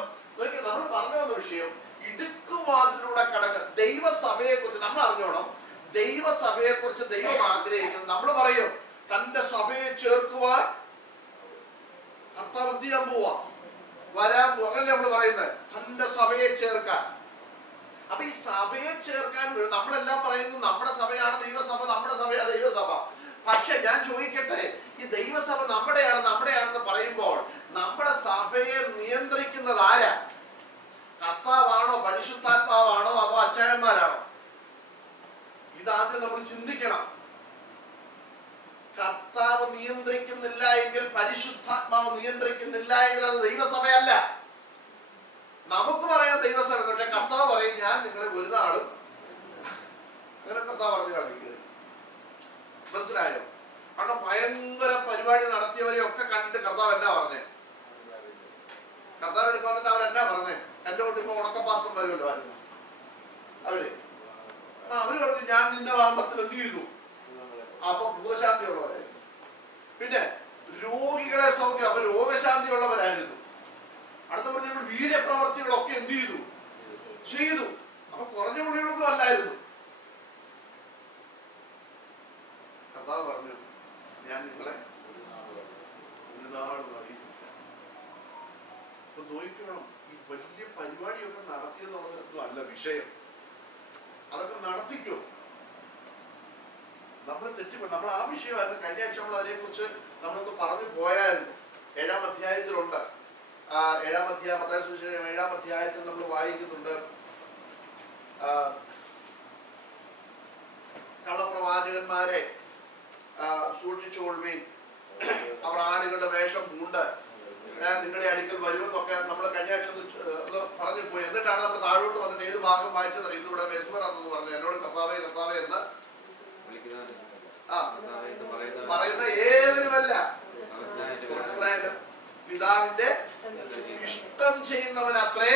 നമ്മൾ പറഞ്ഞു വന്ന വിഷയം ഇടുക്കുവാതിലൂടെ കടക്കുക. ദൈവസഭയെ കുറിച്ച് നമ്മൾ അറിഞ്ഞോണം. ദൈവസഭയെ കുറിച്ച് ദൈവം ആഗ്രഹിക്കുന്നത്, നമ്മൾ പറയും തന്റെ സഭയെ ചേർക്കുവാൻ കർത്താവ് എന്ത് ചെയ്യാൻ പോവാ? വരാൻ പോവാ. അങ്ങനല്ലേ നമ്മൾ പറയുന്നത്? തന്റെ സഭയെ ചേർക്കാൻ. അപ്പൊ ഈ സഭയെ ചേർക്കാൻ നമ്മളെല്ലാം പറയുന്നു നമ്മുടെ സഭയാണ് ദൈവസഭ, നമ്മുടെ സഭയാണ് ദൈവസഭ. പക്ഷെ ഞാൻ ചോദിക്കട്ടെ, ഈ ദൈവസഭ നമ്മുടെയാണെന്ന് പറയുമ്പോൾ നമ്മുടെ സഭയെ നിയന്ത്രിക്കുന്നത് ആരാ? കർത്താവാണോ, പരിശുദ്ധാത്മാവാണോ, അതോ അച്ചായന്മാരാണോ? ഇതാദ്യം നമ്മൾ ചിന്തിക്കണം. കർത്താവ് നിയന്ത്രിക്കുന്നില്ല എങ്കിൽ, പരിശുദ്ധാത്മാവ് നിയന്ത്രിക്കുന്നില്ല എങ്കിൽ അത് ദൈവസഭയല്ല. നമുക്ക് പറയാം ദൈവസഭ, പക്ഷെ കർത്താവ് പറയും ഞാൻ നിങ്ങളെ ഒരു നാളും അങ്ങനെ കർത്താവ് പറഞ്ഞു കളിക്കുക. മനസ്സിലായോ? കാരണം ഭയങ്കര പരിപാടി നടത്തിയവരെ ഒക്കെ കണ്ടിട്ട് കർത്താവ് എന്നാ പറഞ്ഞേ? കർത്താവ് എടുക്കാൻ വന്നിട്ട് അവരെന്നാ പറഞ്ഞേ? എന്റെ കൂട്ടി ഇപ്പൊ ഉണക്കപ്പാസം വരുമല്ലോ അവര് പറഞ്ഞു ഞാൻ നിന്റെ നാമത്തിൽ എന്ത് ചെയ്തു? അപ്പൊ ഭൂതശാന്തിയുള്ളവരായിരുന്നു. പിന്നെ രോഗികളെ സൗഖ്യം, അപ്പൊ രോഗശാന്തിയുള്ളവരായിരുന്നു. അടുത്ത പറഞ്ഞ ഞങ്ങൾ വീര്യപ്രവർത്തികളൊക്കെ എന്ത് ചെയ്തു? അപ്പൊ കുറഞ്ഞ പുള്ളികളൊന്നും അല്ലായിരുന്നു. കർത്താവ് പറഞ്ഞു ഞാൻ നിങ്ങളെ ഒരു നാളും അറിയില്ല. അപ്പൊ നോക്കണം, ഈ വലിയ പരിപാടിയൊക്കെ നടത്തിയെന്നുള്ളതൊന്നും അല്ല വിഷയം. അതൊക്കെ നടത്തിക്കോ? നമ്മൾ തെറ്റിപ്പോ നമ്മൾ ആ വിഷയമായിരുന്നു. കഴിഞ്ഞ ആഴ്ച നമ്മൾ അതിനെ കുറിച്ച് നമ്മളൊന്ന് പറഞ്ഞു പോയായിരുന്നു. 7-ാം അധ്യായത്തിലുണ്ട്. 7-ാം അധ്യായം മത്തായി സുവിശേഷം 7-ാം അധ്യായത്തിൽ നമ്മൾ വായിക്കുന്നുണ്ട്, കള്ളപ്രവാചകന്മാരെ സൂക്ഷിച്ചുകൊള്ളുവീൻ, അവർ ആടുകളുടെ വേഷം പൂണ്ട് നിങ്ങളുടെ അടുക്കൽ വരുമെന്നൊക്കെ നമ്മൾ കഴിഞ്ഞ ആഴ്ച പറഞ്ഞു പോയി. എന്നിട്ടാണ് നമ്മൾ താഴോട്ട് വന്നിട്ട് ഏത് ഭാഗം വായിച്ചത്? ഇന്നിവിടെ വെസ്മറാണെന്ന് പറഞ്ഞു എന്നോട് കർത്താവേ കർത്താവേ എന്ന് പറയുന്ന ഏവരുമല്ല, പിതാവിന്റെ ഇഷ്ടം ചെയ്യുന്നവൻ അത്രേ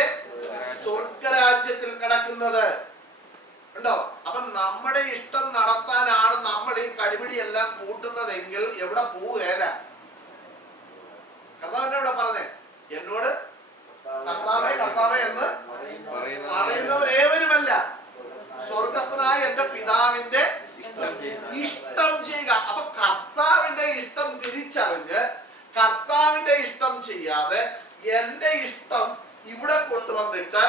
സ്വർഗരാജ്യത്തിൽ കടക്കുന്നത്. ഉണ്ടോ? അപ്പൊ നമ്മുടെ ഇഷ്ടം നടത്താനാണ് നമ്മൾ ഈ കടിപിടി എല്ലാം കൂട്ടുന്നതെങ്കിൽ എവിടെ പോവുകയല്ല. കർത്താവിന്റെ ഇവിടെ പറഞ്ഞേ, എന്നോട് കർത്താവേ കർത്താവേ എന്ന് പറയുന്നവർ ഏവരുമല്ല, സ്വർഗസ്ഥനായ എന്റെ പിതാവിന്റെ ഇഷ്ടം ചെയ്യുക. അപ്പൊ കർത്താവിന്റെ ഇഷ്ടം തിരിച്ചറിഞ്ഞ് കർത്താവിന്റെ ഇഷ്ടം ചെയ്യാതെ എന്റെ ഇഷ്ടം ഇവിടെ കൊണ്ടുവന്നിട്ട്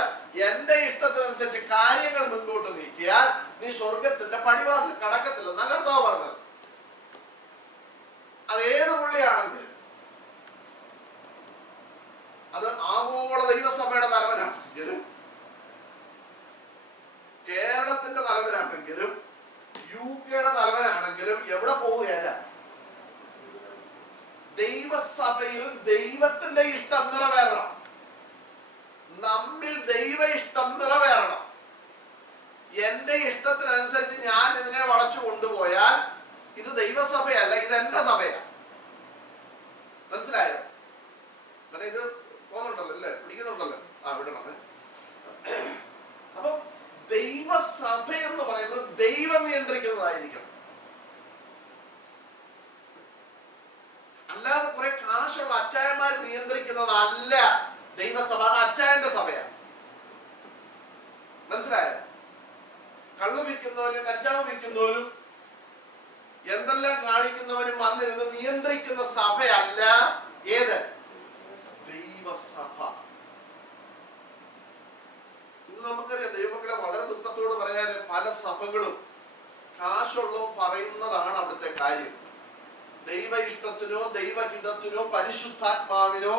എന്റെ ഇഷ്ടത്തിനനുസരിച്ച് കാര്യങ്ങൾ മുൻപോട്ട് നീക്കിയാൽ നീ സ്വർഗത്തിന്റെ പടിവാതിൽ കടക്കത്തില്ലെന്നാ കർത്താവ് പറഞ്ഞത്. അത് ഏത് പുള്ളിയാണെങ്കിലും, അത് ആഗോള ദൈവസഭയുടെ തലവനാണെങ്കിലും, കേരളത്തിന്റെ തലവനാണെങ്കിലും, UK-യുടെ തലവനാണെങ്കിലും എവിടെ പോവുകയല്ല. ദൈവസഭയിൽ ദൈവത്തിന്റെ ഇഷ്ടം നിറവേറണം, നമ്മിൽ ദൈവ ഇഷ്ടം നിറവേറണം. എന്റെ ഇഷ്ടത്തിനനുസരിച്ച് ഞാൻ ഇതിനെ വളച്ചു കൊണ്ടുപോയാൽ ഇത് ദൈവസഭയല്ല, ഇത് എന്റെ സഭയാണ്. മനസ്സിലായോ? അങ്ങനെ ഇത് പോകുന്നുണ്ടല്ലോ അല്ലേ? പിടിക്കുന്നുണ്ടല്ലോ. വിടണം. അപ്പൊ ദൈവസഭ എന്ന് പറയുന്നത് ദൈവം നിയന്ത്രിക്കുന്നതായിരിക്കണം. അല്ലാതെ കുറെ കാശുള്ള അച്ചായന്മാർ നിയന്ത്രിക്കുന്നതല്ല ദൈവസഭ. അത് അച്ചായന്റെ സഭയാണ്. മനസ്സിലായോ? കള്ളു വിൽക്കുന്നവരും കഞ്ചാവ് വിൽക്കുന്നവരും എന്തെല്ലാം കാണിക്കുന്നവരും വന്നിരുന്ന് നിയന്ത്രിക്കുന്ന സഭയല്ല ഏത്? ദൈവസഭ. ഇന്ന് നമുക്കറിയാം, ദൈവമക്കളെ വളരെ ദുഃഖത്തോട് പറയാൻ പല സഭകളും കാശുള്ളവ പറയുന്നതാണ് അവിടുത്തെ കാര്യം. ദൈവ ഇഷ്ടത്തിനോ ദൈവഹിതത്തിനോ പരിശുദ്ധാത്മാവിനോ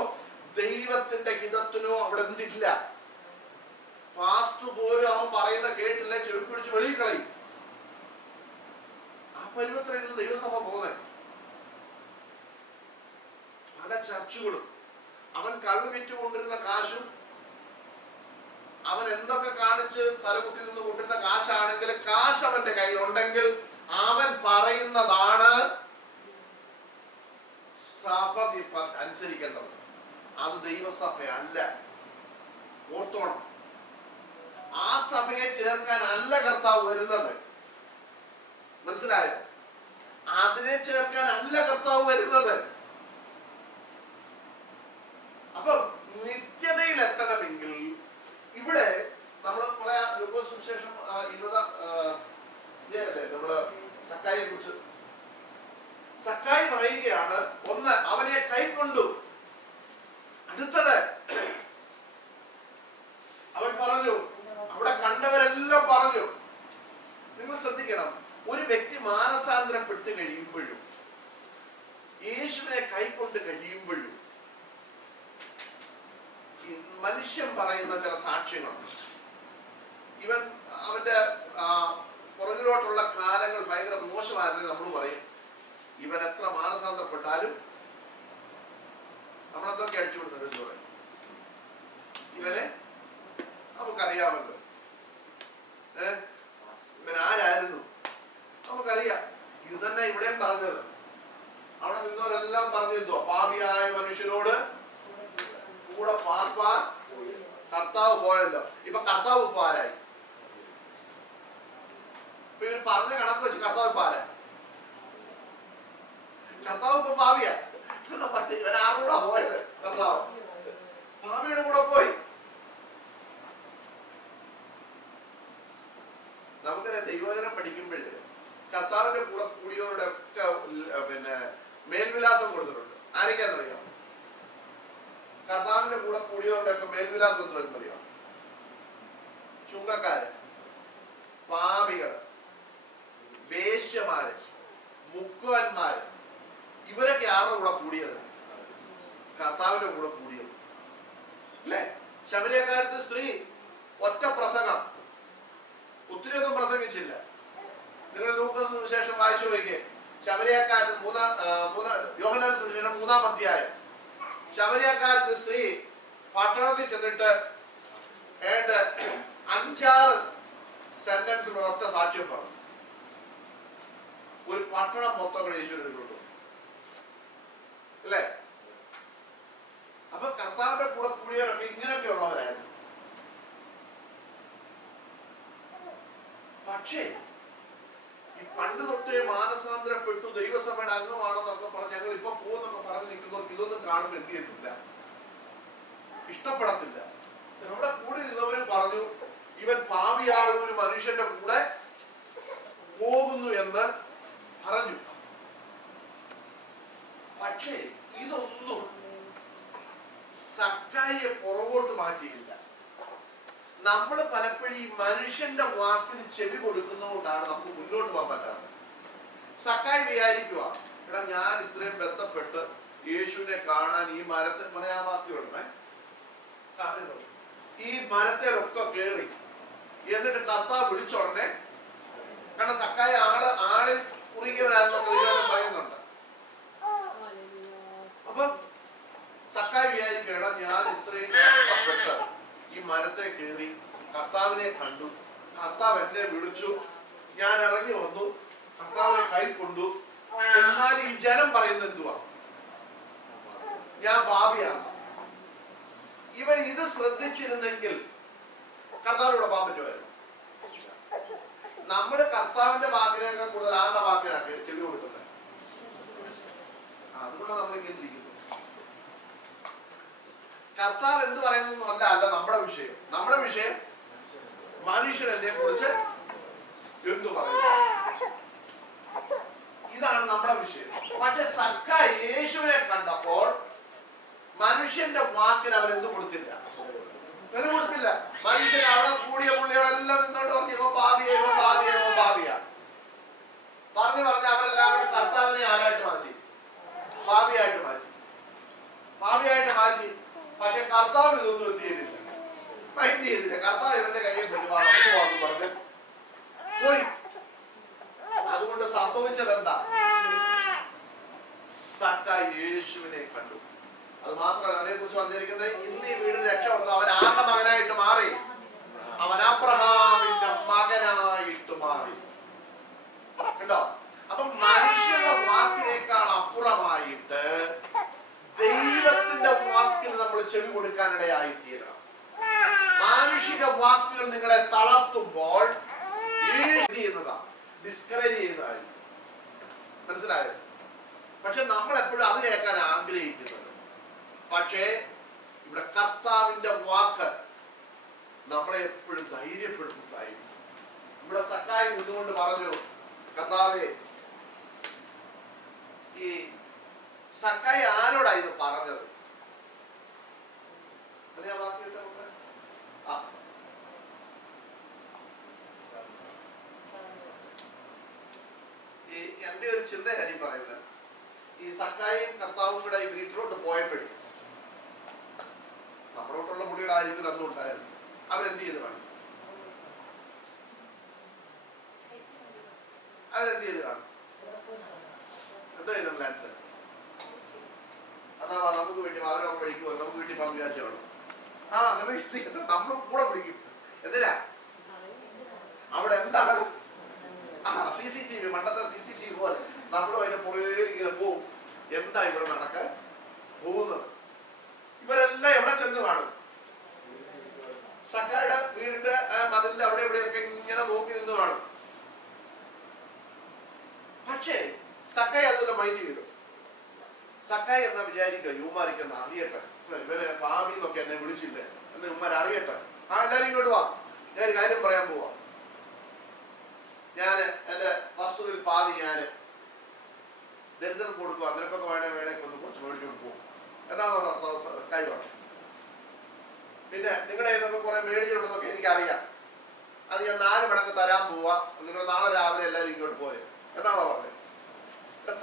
ദൈവത്തിന്റെ ഹിതത്തിനോ അവിടെ എന്തില്ല. പാസ്റ്റർ പോലും അവൻ പറയുന്ന കേട്ടില്ല, ചെവി പിടിച്ച് വെളിയിൽ കളയും. ആ പരുവത്തിലായിരുന്നു ദൈവസഭ പോകുന്നത്. പല ചർച്ചുകളും അവൻ കള്ളു വിറ്റുകൊണ്ടിരുന്ന കാശും അവൻ എന്തൊക്കെ കാണിച്ച് തലകുത്തി നിന്ന് കൊണ്ടിരുന്ന കാശാണെങ്കിൽ കാശ് അവന്റെ കയ്യിലുണ്ടെങ്കിൽ അവൻ പറയുന്നതാണ് സഭ അനുസരിക്കേണ്ടത്. അത് ദൈവസഭയല്ല. ഓർത്തോണം. ആ സഭയെ ചേർക്കാൻ അല്ല കർത്താവ് വരുന്നത്. മനസ്സിലായോ? അതിനെ ചേർക്കാൻ അല്ല കർത്താവ് വരുന്നത്. അപ്പൊ നിത്യതയിൽ എത്തണമെങ്കിൽ ഇവിടെ നമ്മൾ സുവിശേഷം 20 നമ്മള് സക്കായിയെ കുറിച്ച് സക്കായി പറയുകയാണ്. ഒന്ന്, അവനെ കൈക്കൊണ്ടു. അടുത്തത് അവൻ പറഞ്ഞു, അവിടെ കണ്ടവരെല്ലാം പറഞ്ഞു. നിങ്ങൾ ശ്രദ്ധിക്കണം, ഒരു വ്യക്തി മാനസാന്തരപ്പെട്ട് കഴിയുമ്പോഴും യേശുവിനെ കൈക്കൊണ്ട് കഴിയുമ്പോഴും മനുഷ്യൻ പറയുന്ന ചില സാക്ഷ്യങ്ങളുണ്ട്. ഇവൻ അവന്റെ പുറകിലോട്ടുള്ള കാലങ്ങൾ ഭയങ്കര മോശമായിരുന്നെങ്കിൽ നമ്മൾ പറയും ഇവൻ എത്ര മാനസാന്തരപ്പെട്ടാലും നമ്മളെന്തൊക്കെ അടിച്ചുവിടുന്നത് പറയും. ഇവനെ നമുക്കറിയാമല്ലോ. ഇവൻ ആരായിരുന്നു നമുക്കറിയാം. ഇത് തന്നെ ഇവിടെയും പറഞ്ഞത്. പറഞ്ഞ കണക്ക് വെച്ച് കർത്താവ് ഇപ്പൊ ആരാ? കർത്താവ് ഇപ്പൊ ഭാവിയാ. ഇവൻ ആരുടെ കൂടെ പോയത്? കർത്താവ് ഭാവിയുടെ കൂടെ പോയി. നമുക്കറിയാം, ദൈവവചനം പഠിക്കുമ്പോഴേ കർത്താവിന്റെ കൂടെ കൂടിയവരുടെ ഒക്കെ പിന്നെ മേൽവിലാസം കൊടുത്തിട്ടുണ്ട്. ആരൊക്കെയാണെന്നറിയാം? കർത്താവിന്റെ കൂടെ കൂടിയവരുടെ ഒക്കെ മേൽവിലാസം എന്ന് വരുന്നറിയാം? ചുങ്കക്കാര്, പാപികള്, വേശ്യമാര്, മുക്കുവന്മാര്, ഇവരൊക്കെ ആരുടെ കൂടെ കൂടിയത്? കർത്താവിന്റെ കൂടെ കൂടിയത് അല്ലേ? ശമരിയക്കാരത്തെ സ്ത്രീ ഒറ്റ പ്രസംഗം, ഒത്തിരി ഒന്നും പ്രസംഗിച്ചില്ല. നിങ്ങൾ ലൂക്കോസ് സുവിശേഷം വായിച്ചു നോക്കിയേ. ശമരിയക്കാരത്ത് യോഹന്നാന്റെ സുവിശേഷം 3-ാം അധ്യായം. ശമരിയക്കാരത്തെ സ്ത്രീ പട്ടണത്തിൽ ചെന്നിട്ട് 5-6 സെന്റൻസിലുള്ള ഒറ്റ സാക്ഷ്യം പറഞ്ഞു. ഒരു പട്ടണം മൊത്തം യേശുവിനെ കൊണ്ടു അല്ലേ? അപ്പൊ കർത്താവിന്റെ കൂടെ കൂടിയവരൊക്കെ ഇങ്ങനെയൊക്കെ ഉള്ളവരായിരുന്നു. പക്ഷേ ഈ പണ്ട് തൊട്ടേ മാനസാന്തരപ്പെട്ടു ദൈവസഭയുടെ അംഗമാണെന്നൊക്കെ പറഞ്ഞ് ഞങ്ങൾ ഇപ്പൊ പോകുന്നൊക്കെ പറഞ്ഞ് നിൽക്കുന്നവർക്ക് ഇതൊന്നും കാണുമ്പോൾ എന്ത് ചെയ്യത്തില്ല, ഇഷ്ടപ്പെടത്തില്ല. നമ്മുടെ കൂടെ നിന്നവരും പറഞ്ഞു ഇവൻ പാപിയായ ഒരു മനുഷ്യന്റെ കൂടെ പോകുന്നു എന്ന് പറഞ്ഞു. പക്ഷേ ഇതൊന്നും സക്കായിയെ പുറകോട്ട് മാറ്റിയില്ല. നമ്മൾ പലപ്പോഴും ഈ മനുഷ്യന്റെ വാക്കിന് ചെവി കൊടുക്കുന്നതുകൊണ്ടാണ് നമുക്ക് മുന്നോട്ട് പോകാൻ പറ്റാറ്. സക്കായി വിചാരിക്കുക, എടാ ഞാൻ ഇത്രയും ബന്ധപ്പെട്ട് യേശുവിനെ കാണാൻ ഈ മരത്തിൽ വാക്യം ഉടനെ ഈ മരത്തിലൊക്കെ കേറി എന്നിട്ട് കർത്താവ് വിളിച്ചോടനെ, കാരണം സക്കായി ആളിൽ കുറിക്കവനാണെന്ന് പറയുന്നുണ്ട്. അപ്പൊ സക്കായി വിചാരിക്കണ ഞാൻ ഇത്രയും കഷ്ടപ്പെട്ട് ഈ മരത്തെ കയറി കർത്താവിനെ കണ്ടു, കർത്താവ് എന്നെ വിളിച്ചു, ഞാൻ ഇറങ്ങി വന്നു, കർത്താവിനെ കൈ കൊണ്ടു, എന്നാൽ ഈ ജനം പറയുന്നത് എന്തുവാ? ഞാൻ പാപിയാണ്. ഇവൻ ഇത് ശ്രദ്ധിച്ചിരുന്നെങ്കിൽ കർത്താവിനോട് പോകാൻ പറ്റുമായിരുന്നു. നമ്മുടെ കർത്താവിന്റെ വാക്കിനേക്കാൾ കൂടുതൽ ആരുടെ വാക്കിനാണ് ചെവി കൊടുക്കുന്നത്? അതുകൊണ്ട് നമ്മൾ ഇങ്ങനെ ഇരിക്കുന്നു. കർത്താവ് എന്ത് പറയുന്നു അല്ല നമ്മുടെ വിഷയം. നമ്മുടെ വിഷയം മനുഷ്യനെ കുറിച്ച് എന്തു പറയുന്നു, ഇതാണ് നമ്മുടെ വിഷയം. പക്ഷെ സക്കായി യേശുവിനെ കണ്ടപ്പോൾ മനുഷ്യന്റെ വാക്കിന് അവൻ എന്ത് കൊടുത്തില്ല, വില കൊടുത്തില്ല. മനുഷ്യൻ അവിടെ കൂടിയ പുള്ളികളെല്ലാം നിന്നോട്ട് പറഞ്ഞു ഇവ ഭാവിയാ, ഇവ ഭാവിയാ, ഇവ ഭാവിയാ പറഞ്ഞു അവരെല്ലാവരും കർത്താവിനെ ആരായിട്ട് മാറ്റി? ഭാവിയായിട്ട് മാറ്റി. പക്ഷെ കർത്താവ് ഇതൊന്നും എന്ത് ചെയ്തില്ല, മൈൻഡ് ചെയ്തില്ല. കർത്താവ് ഇവന്റെ കയ്യിൽ പറഞ്ഞ് പോയി. അതുകൊണ്ട് സംഭവിച്ചത് എന്താ? സക്കായി യേശുവിനെ കണ്ടു. അത് മാത്രമല്ല, അവനെ കുറിച്ച് വന്നിരിക്കുന്നത് ഇന്ന് ഈ വീടിന് രക്ഷ വന്നു. അവൻ ആരുടെ മകനായിട്ട് മാറി? അവൻ അബ്രഹാമിന്റെ മകനായിട്ട് മാറി. കണ്ടോ? അപ്പൊ മനുഷ്യരുടെ വാക്കിനേക്കാൾ അപ്പുറമായിട്ട് ദൈവത്തിന്റെ വാക്കിന് നമ്മൾ ചെവി കൊടുക്കാനിടയായി തീരണം. മാനുഷിക വാക്കുകൾ നിങ്ങളെ തളർത്തുമ്പോൾ ഡിസ്കറേജ് ചെയ്യുന്നതായി മനസ്സിലായോ? പക്ഷെ നമ്മൾ എപ്പോഴും അത് കേൾക്കാൻ ആഗ്രഹിക്കുന്നത്. പക്ഷേ ഇവിടെ കർത്താവിന്റെ വാക്ക് നമ്മളെ എപ്പോഴും ധൈര്യപ്പെടുത്തുന്നതായിരിക്കും. ഇവിടെ സക്കായി നിന്നുകൊണ്ട് പറഞ്ഞു, കർത്താവേ, ഈ സക്കായി ആരോടായിരുന്നു പറഞ്ഞത്? എന്റെ ഒരു ചിന്തയാണ് ഈ പറയുന്നത്. ഈ സക്കായും കർത്താവും കൂടെ ഈ വീട്ടിലോട്ട് പോയപ്പോഴും നമ്മളോട്ടുള്ള പുള്ളിയുടെ ആയിരിക്കും അന്നും ഉണ്ടായിരുന്നു. അവരെന്ത് ചെയ്ത് കാണും? എന്തായാലും ലാൻസ് അതാ നമുക്ക് വേണ്ടി അവരൊക്കെ പഠിക്കുമോ, നമുക്ക് വേണ്ടി പങ്കാഴ്ചയാണ്. അങ്ങനെ നമ്മൾ കൂടെ പിടിക്കും. എന്തിനാ? അവിടെ എന്താണ് CCTV, പണ്ടത്തെ CCTV പോലെ നമ്മളും അതിന്റെ പുറകെ ഇങ്ങനെ പോവും. എന്താ ഇവിടെ നടക്കാൻ പോകുന്നത്? ഇവരെല്ലാം എവിടെ ചെന്ന് കാണും? സക്കായുടെ വീടിന്റെ മതിലിന്റെ അവിടെ ഇവിടെയൊക്കെ ഇങ്ങനെ നോക്കി നിന്ന് കാണും. മൈൻഡ് ചെയ്തു. സക്കായി എന്നാ വിചാരിക്കുക, യുവമാരിക്കെന്ന് അറിയട്ടെ, ഇവരെ ഭാവി എന്നൊക്കെ എന്നെ വിളിച്ചില്ലേ എന്ന് യുവമാർ അറിയട്ടെ. ആ എല്ലാരും ഇങ്ങോട്ട് വാ, ഞാൻ ഒരു കാര്യം പറയാൻ പോവാ. ഞാൻ എന്റെ വസ്തുവിൽ പാതി ഞാൻ ദരിദ്രം കൊടുക്കുക, നിനക്കൊക്കെ വേണേ ഒന്ന് കുറച്ച് മേടിച്ചുകൊണ്ട് പോകും എന്നാണോ കഴിവാണ്. പിന്നെ നിങ്ങളുടെ ഇതൊക്കെ കുറെ മേടിച്ചിട്ടുണ്ടെന്നൊക്കെ എനിക്കറിയാം, അത് ഞാൻ 4 മടങ്ങ് തരാൻ പോവാ, നിങ്ങൾ നാളെ രാവിലെ എല്ലാവരും ഇങ്ങോട്ട് പോരെ എന്നാണോ പറഞ്ഞത്.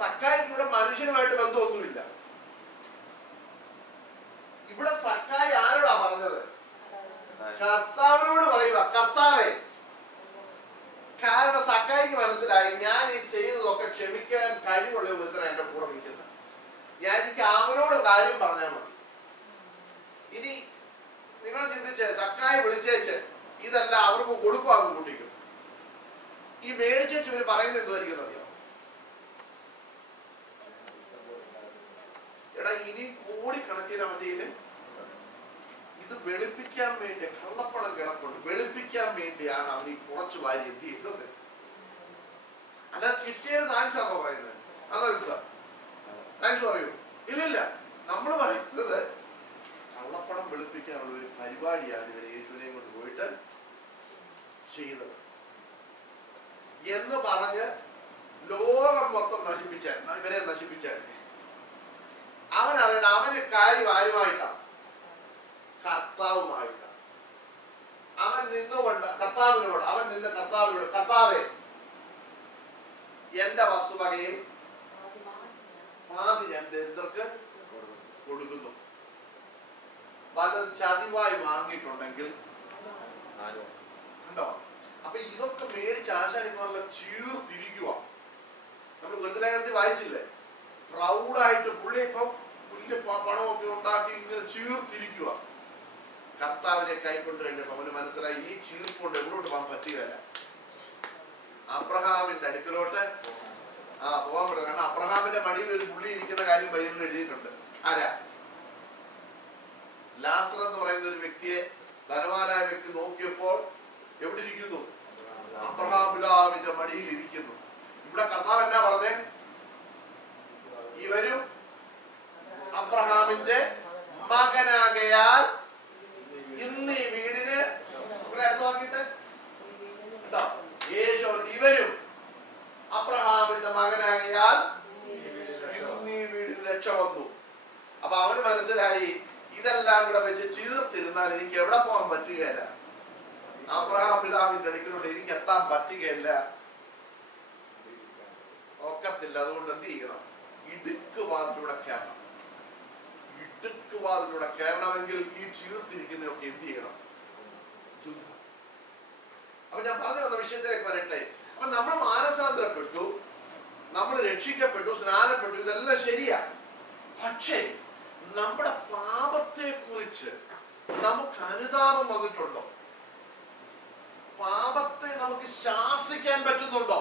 സക്കായിക്ക് ഇവിടെ മനുഷ്യനുമായിട്ട് ബന്ധമൊന്നുമില്ല. ഇവിടെ സക്കായി ആരോടാ പറഞ്ഞത്? കർത്താവിനോട് പറയുക, കർത്താവേ. കാരണം സക്കായിക്ക് മനസ്സിലായി, ഞാൻ ഈ ചെയ്തതൊക്കെ ക്ഷമിക്കാൻ കഴിവുള്ള ഒരുത്തരം എന്റെ കൂടെ നിൽക്കുന്നത്. ഞാൻ എനിക്ക് അവനോട് കാര്യം പറഞ്ഞാൽ മതി. ഇനി നിങ്ങൾ ചിന്തിച്ച് സക്കായി വിളിച്ചേച്ച് ഇതെല്ലാം അവർക്ക് കൊടുക്കും, അവർക്ക് കുട്ടിക്കും. ഈ മേടിച്ചേച്ച് ഇവര് പറയുന്നത് എന്തുമായിരിക്കും അറിയാം? എടാ ഇനി കോടിക്കണക്കിന് അവന്റെയില് ഇത് വെളുപ്പിക്കാൻ വേണ്ടി കള്ളപ്പണം കിടപ്പുണ്ട്, വെളുപ്പിക്കാൻ വേണ്ടിയാണ് അവൻ ഈ കുറച്ച് വാരി എന്ത് ചെയ്തത്. അല്ലാതെ കിട്ടിയത് താങ്ക്സ് ആണോ പറയുന്നത്? അതാ താങ്ക്സ് പറയൂ? ഇല്ലില്ല. നമ്മൾ പറയുന്നത് കള്ളപ്പണം വെളുപ്പിക്കാനുള്ള ഒരു പരിപാടിയാണ് ഇവരെ യേശുവിനെയും കൊണ്ട് പോയിട്ട് ചെയ്തത് എന്ന് പറഞ്ഞ് ലോകം മൊത്തം നശിപ്പിച്ചായിരുന്നു, ഇവരെ നശിപ്പിച്ചായിരുന്നു. അവൻ അറിയണം, അവന് കാര്യം ആരുമായിട്ടാണ്? കർത്താവുമായിട്ടാണ്. അവൻ നിന്നുകൊണ്ട് കർത്താവിനോട്, അവൻ നിന്ന് കർത്താവിനോട്, കർത്താവേ എന്റെ വസ്തുവകയിൽ പാതി ഞാൻ ദരിദ്രർക്ക് കൊടുക്കുന്നു. പലരും ചതിവായി വാങ്ങിയിട്ടുണ്ടെങ്കിൽ കണ്ടോ? അപ്പൊ ഇതൊക്കെ മേടിച്ച് ആശാരിമാരെല്ലാം ചീർത്തിരിക്കുക. നമ്മൾ വൃദ്ധലേഖനത്തിൽ വായിച്ചില്ലേ? പ്രൗഡായിട്ട് പുള്ളി ഇപ്പം വലിയ പണമൊക്കെ ഉണ്ടാക്കി ഇങ്ങനെ ചീർത്തിരിക്കുക. കർത്താവിനെ കൈക്കൊണ്ട് കഴിഞ്ഞപ്പോ അവന് മനസ്സിലായി, ഈ ചീർപ്പുകൊണ്ട് എവിടോട്ട് പോകാൻ പറ്റുകയല്ല. അബ്രഹാമിന്റെ അടുക്കലോട്ട് പോകാൻ പറ്റും. കാരണം അബ്രഹാമിന്റെ മടിയിൽ ഒരു പുള്ളി ഇരിക്കുന്ന കാര്യം ബൈബിളിൽ എഴുതിയിട്ടുണ്ട്. ആരാ? ലാസർ എന്ന് പറയുന്ന ഒരു വ്യക്തിയെ, ധനവാനായ വ്യക്തി നോക്കിയപ്പോൾ എവിടെ ഇരിക്കുന്നു? അബ്രഹാം പിതാവിന്റെ മടിയിൽ ഇരിക്കുന്നു. ഇവിടെ കർത്താവ് എന്നാ പറഞ്ഞേ? ഇവരും അബ്രഹാമിന്റെ മകനാകയാൽ ഇന്ന് ഈ വീടിന് അടുത്ത് നോക്കിയിട്ട് യേശു, ഇവരും അബ്രഹാമിന്റെ മകനാകയാൽ ഇന്ന് ഈ വീടിന് രക്ഷ വന്നു. അപ്പൊ അവന് മനസ്സിലായി, ഇതെല്ലാം കൂടെ വെച്ച് ചീർത്തിരുന്നാൽ എനിക്ക് എവിടെ പോകാൻ പറ്റുകയില്ല, അബ്രഹാം പിതാവിന്റെ അടുക്കിലൂടെ എനിക്ക് എത്താൻ പറ്റുകയില്ല, ഒക്കത്തില്ല. അതുകൊണ്ട് എന്ത് ചെയ്യണം? ഇടുക്കുവാതിലൂടെ കയറണം. ഇടുക്കുവാതിലൂടെ കയറണമെങ്കിൽ ഈ ചീർത്തിരിക്കുന്നതൊക്കെ എന്ത് ചെയ്യണം? അപ്പൊ ഞാൻ പറഞ്ഞു വന്ന വിഷയത്തിലേക്ക് വരട്ടെ. അപ്പൊ നമ്മൾ മാനസാന്തരപ്പെട്ടു, നമ്മൾ രക്ഷിക്കപ്പെട്ടു, സ്നാനപ്പെട്ടു, ഇതെല്ലാം ശരിയാ. പക്ഷേ നമ്മുടെ പാപത്തെ കുറിച്ച് നമുക്ക് അനുതാപം വന്നിട്ടുണ്ടോ? പാപത്തെ നമുക്ക് ശാസിക്കാൻ പറ്റുന്നുണ്ടോ?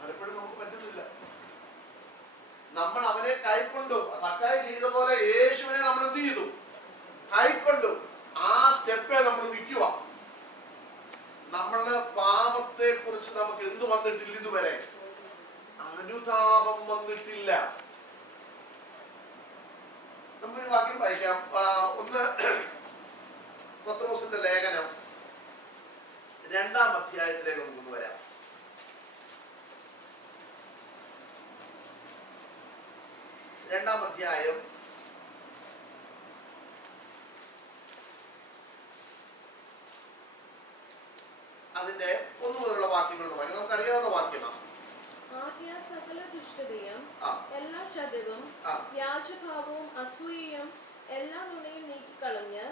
പലപ്പോഴും നമുക്ക് പറ്റുന്നില്ല. നമ്മൾ അവനെ കൈക്കൊണ്ടു. സക്കായി ചെയ്ത പോലെ യേശുവിനെ നമ്മൾ എന്ത് ചെയ്തു? കൈക്കൊണ്ടു. ആ സ്റ്റെപ്പേ നമ്മൾ നിൽക്കുക. നമ്മളുടെ പാപത്തെ കുറിച്ച് നമുക്ക് എന്ത് വന്നിട്ടില്ല? ഇതുവരെ അനുതാപം വന്നിട്ടില്ല. നമുക്കൊരു വാക്യം വായിക്കാം. 1 പത്രോസിന്റെ ലേഖനം 2-ാം അധ്യായത്തിലേക്ക് നമുക്ക് വരാം. 2-ാം അധ്യായം അതിന്റെ 1 മുതലുള്ള വാക്യങ്ങൾ വായിക്കാം. നമുക്കറിയാവുന്ന വാക്യമാണ്. സകല ദുഷ്ടതയും എല്ലാ ചതിവും വ്യാജഭാവവും അസൂയയും എല്ലാ നുണയും നീക്കിക്കളഞ്ഞ്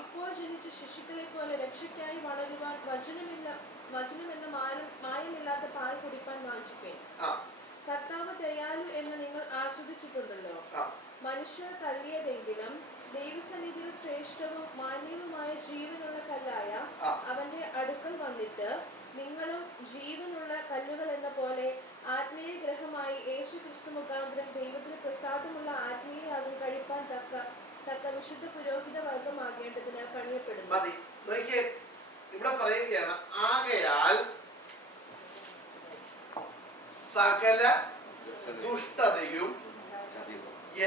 ഇപ്പോൾ ജനിച്ച ശിശുക്കളെ പോലെ രക്ഷയ്ക്കായി വളരുവാൻ വചനമെന്ന മായമില്ലാത്ത പാൽ കുടിപ്പാൻ വാഞ്ചിപ്പേൻ. കർത്താവ് ദയാലു എന്ന് നിങ്ങൾ ആസ്വദിച്ചിട്ടുണ്ടല്ലോ. മനുഷ്യർ തള്ളിയതെങ്കിലും ദൈവസന്നിധിയിൽ ശ്രേഷ്ഠവും മാന്യവുമായ ജീവനുള്ള കല്ലായ അവന്റെ അടുക്കൽ വന്നിട്ട് നിങ്ങളും ജീവനുള്ള കല്ലുകൾ എന്ന പോലെ ആത്മീയ ഗ്രഹമായി യേശു ക്രിസ്തു മുഖാന്തരം ദൈവത്തിന് പ്രസാദമുള്ള ആത്മീയ യാഗം കഴിപ്പാൻ തക്ക വിശുദ്ധ പുരോഹിത വർഗമാകേണ്ടതിന് പണിയപ്പെടുന്നു. ഇവിടെ പറയുകയാണ്, ആകയാൽ സകല ദുഷ്ടതയും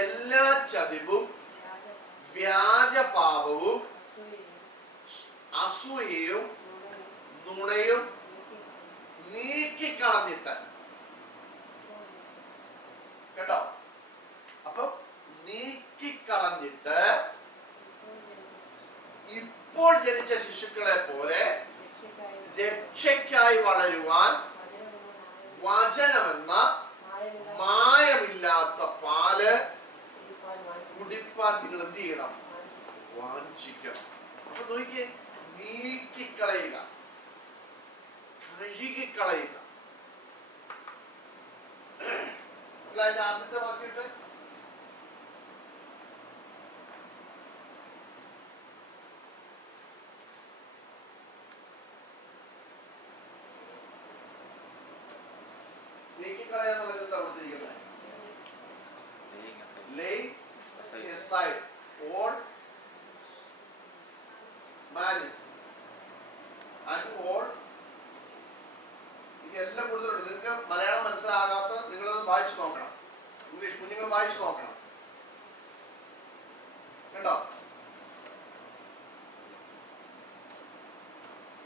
എല്ലാ ചതിവും വ്യാജപാപവും അസൂയയും നുണയും നീക്കിക്കളഞ്ഞിട്ട്. കേട്ടോ? അപ്പൊ നീക്കിക്കളഞ്ഞിട്ട് ഇപ്പോൾ ജനിച്ച ശിശുക്കളെ പോലെ രക്ഷയ്ക്കായി വളരുവാൻ വചനമെന്ന മായമില്ലാത്ത പാല് കുടിപ്പാൻ നിങ്ങൾ എന്ത് ചെയ്യണം? വാഞ്ചിക്കണം. അപ്പൊ നോക്കിയേ, നീക്കിക്കളയുക, കഴുകിക്കളയുക. അതിന്റെ ആദ്യത്തെ വാക്കിയിട്ട് നീക്കിക്കളയാന്നുള്ളത് എന്താ കൊടുത്തിരിക്കുന്നത്? Lay aside all malice and all. ഇതെല്ലാം കൂടുതലുണ്ട്. നിങ്ങൾക്ക് മലയാളം മനസ്സിലാകാത്ത നിങ്ങളത് വായിച്ചു നോക്കണം. ഇംഗ്ലീഷ് കുഞ്ഞുങ്ങൾ വായിച്ചു നോക്കണം. കണ്ടോ?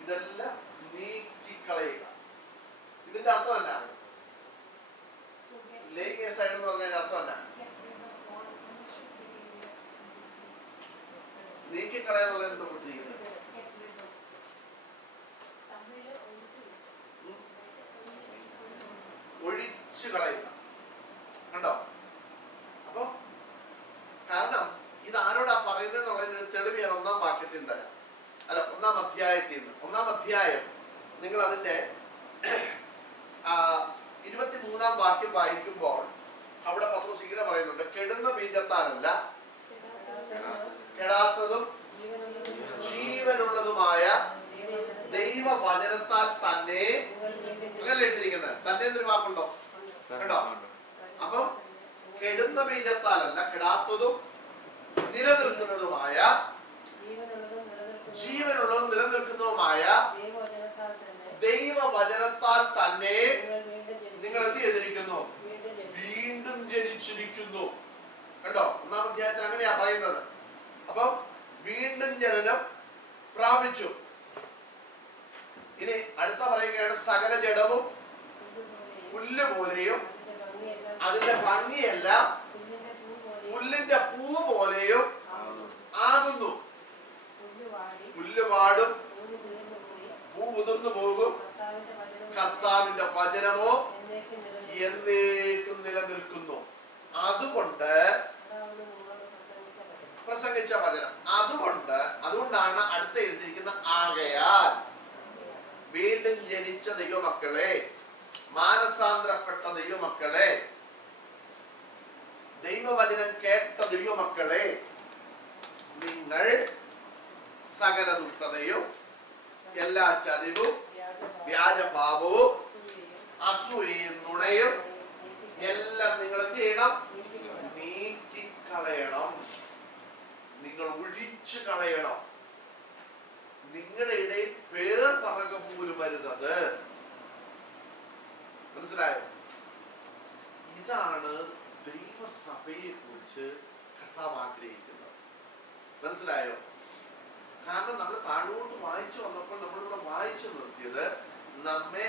ഇതെല്ലാം നീക്കിക്കളയുക. ഇതിന്റെ അർത്ഥം എന്നാ? ലേയിങ് aside എന്ന് പറഞ്ഞതിന്റെ അർത്ഥം എന്നാ? നീക്കിക്കളയാന്നുള്ളത് എന്താ കൊടുത്തിരിക്കുന്നത്? ഒഴിച്ചു കളയുക. കണ്ടോ? അപ്പൊ കാരണം ഇത് ആരോടാ പറയുന്നത് എന്നുള്ളതിനൊരു തെളിവ് ഞാൻ ഒന്നാം വാക്യത്തിൽ നിന്ന് തരാം. അല്ല, ഒന്നാം അധ്യായത്തിൽ നിന്ന്. ഒന്നാം അധ്യായം നിങ്ങൾ അതിന്റെ 23-ാം വാക്യം വായിക്കുമ്പോൾ അവിടെ പത്രോസ് ഇങ്ങനെ പറയുന്നുണ്ട്: കെടുന്ന ബീജത്താലല്ല, കെടാത്തതും ജീവനുള്ളതുമായ ദൈവവചനത്താൽ തന്നെ. അങ്ങനെ എഴുതിയിരിക്കുന്നത് തന്നെ എന്നൊരു വാക്കുണ്ടോ? കേട്ടോ? അപ്പം കെടുന്ന ബീജത്താലല്ല, കെടാത്തതും നിലനിൽക്കുന്നതുമായ, ജീവനുള്ളതും നിലനിൽക്കുന്നതുമായ ദൈവവചനത്താൽ തന്നെ നിങ്ങൾ എന്ത് ചെയ്തിരിക്കുന്നു? വീണ്ടും ജനിച്ചിരിക്കുന്നു. കണ്ടോ? ഒന്നാം അധ്യായത്തിൽ അങ്ങനെയാ പറയുന്നത്. അപ്പം വീണ്ടും ജനനം പ്രാപിച്ചു. ഇനി അടുത്ത പറയുകയാണ്: സകല ജഡവും പുല്ല് പോലെയും അതിന്റെ ഭംഗിയെല്ലാം പുല്ലിന്റെ പൂ പോലെയും ആകുന്നു. പുല്ല് വാടും, പൂ ഉതിർന്നു പോകും, കർത്താവിന്റെ വചനമോ എന്നേക്കും നിലനിൽക്കുന്നു. അതുകൊണ്ട് പ്രസംഗിച്ച വചനം. അതുകൊണ്ടാണ് അടുത്ത എഴുതിയിരിക്കുന്ന ആകയാൽ വീണ്ടും ജനിച്ച ദൈവമക്കളെ, മാനസാന്തരപ്പെട്ട ദൈവമക്കളെ, ദൈവവചനം കേട്ട ദൈവമക്കളെ, നിങ്ങൾ സകല ദുഷ്ടതയും എല്ലാ ചതിവും വ്യാജഭാവവും അസൂയയും നുണയും എല്ലാം നിങ്ങൾ എന്ത് ചെയ്യണം? നീക്കിക്കളയണം. നിങ്ങൾ ഒഴിച്ചു കളയണം. നിങ്ങളുടെ ഇടയിൽ പേർ പറക പോലും വരുന്നത്. മനസ്സിലായോ? ഇതാണ് ദൈവസഭയെ കുറിച്ച് കർത്താവ് ആഗ്രഹിക്കുന്നത്. മനസ്സിലായോ? കാരണം നമ്മൾ താഴോട്ട് വായിച്ചു വന്നപ്പോൾ നമ്മളിവിടെ വായിച്ചു നിർത്തിയത് നമ്മെ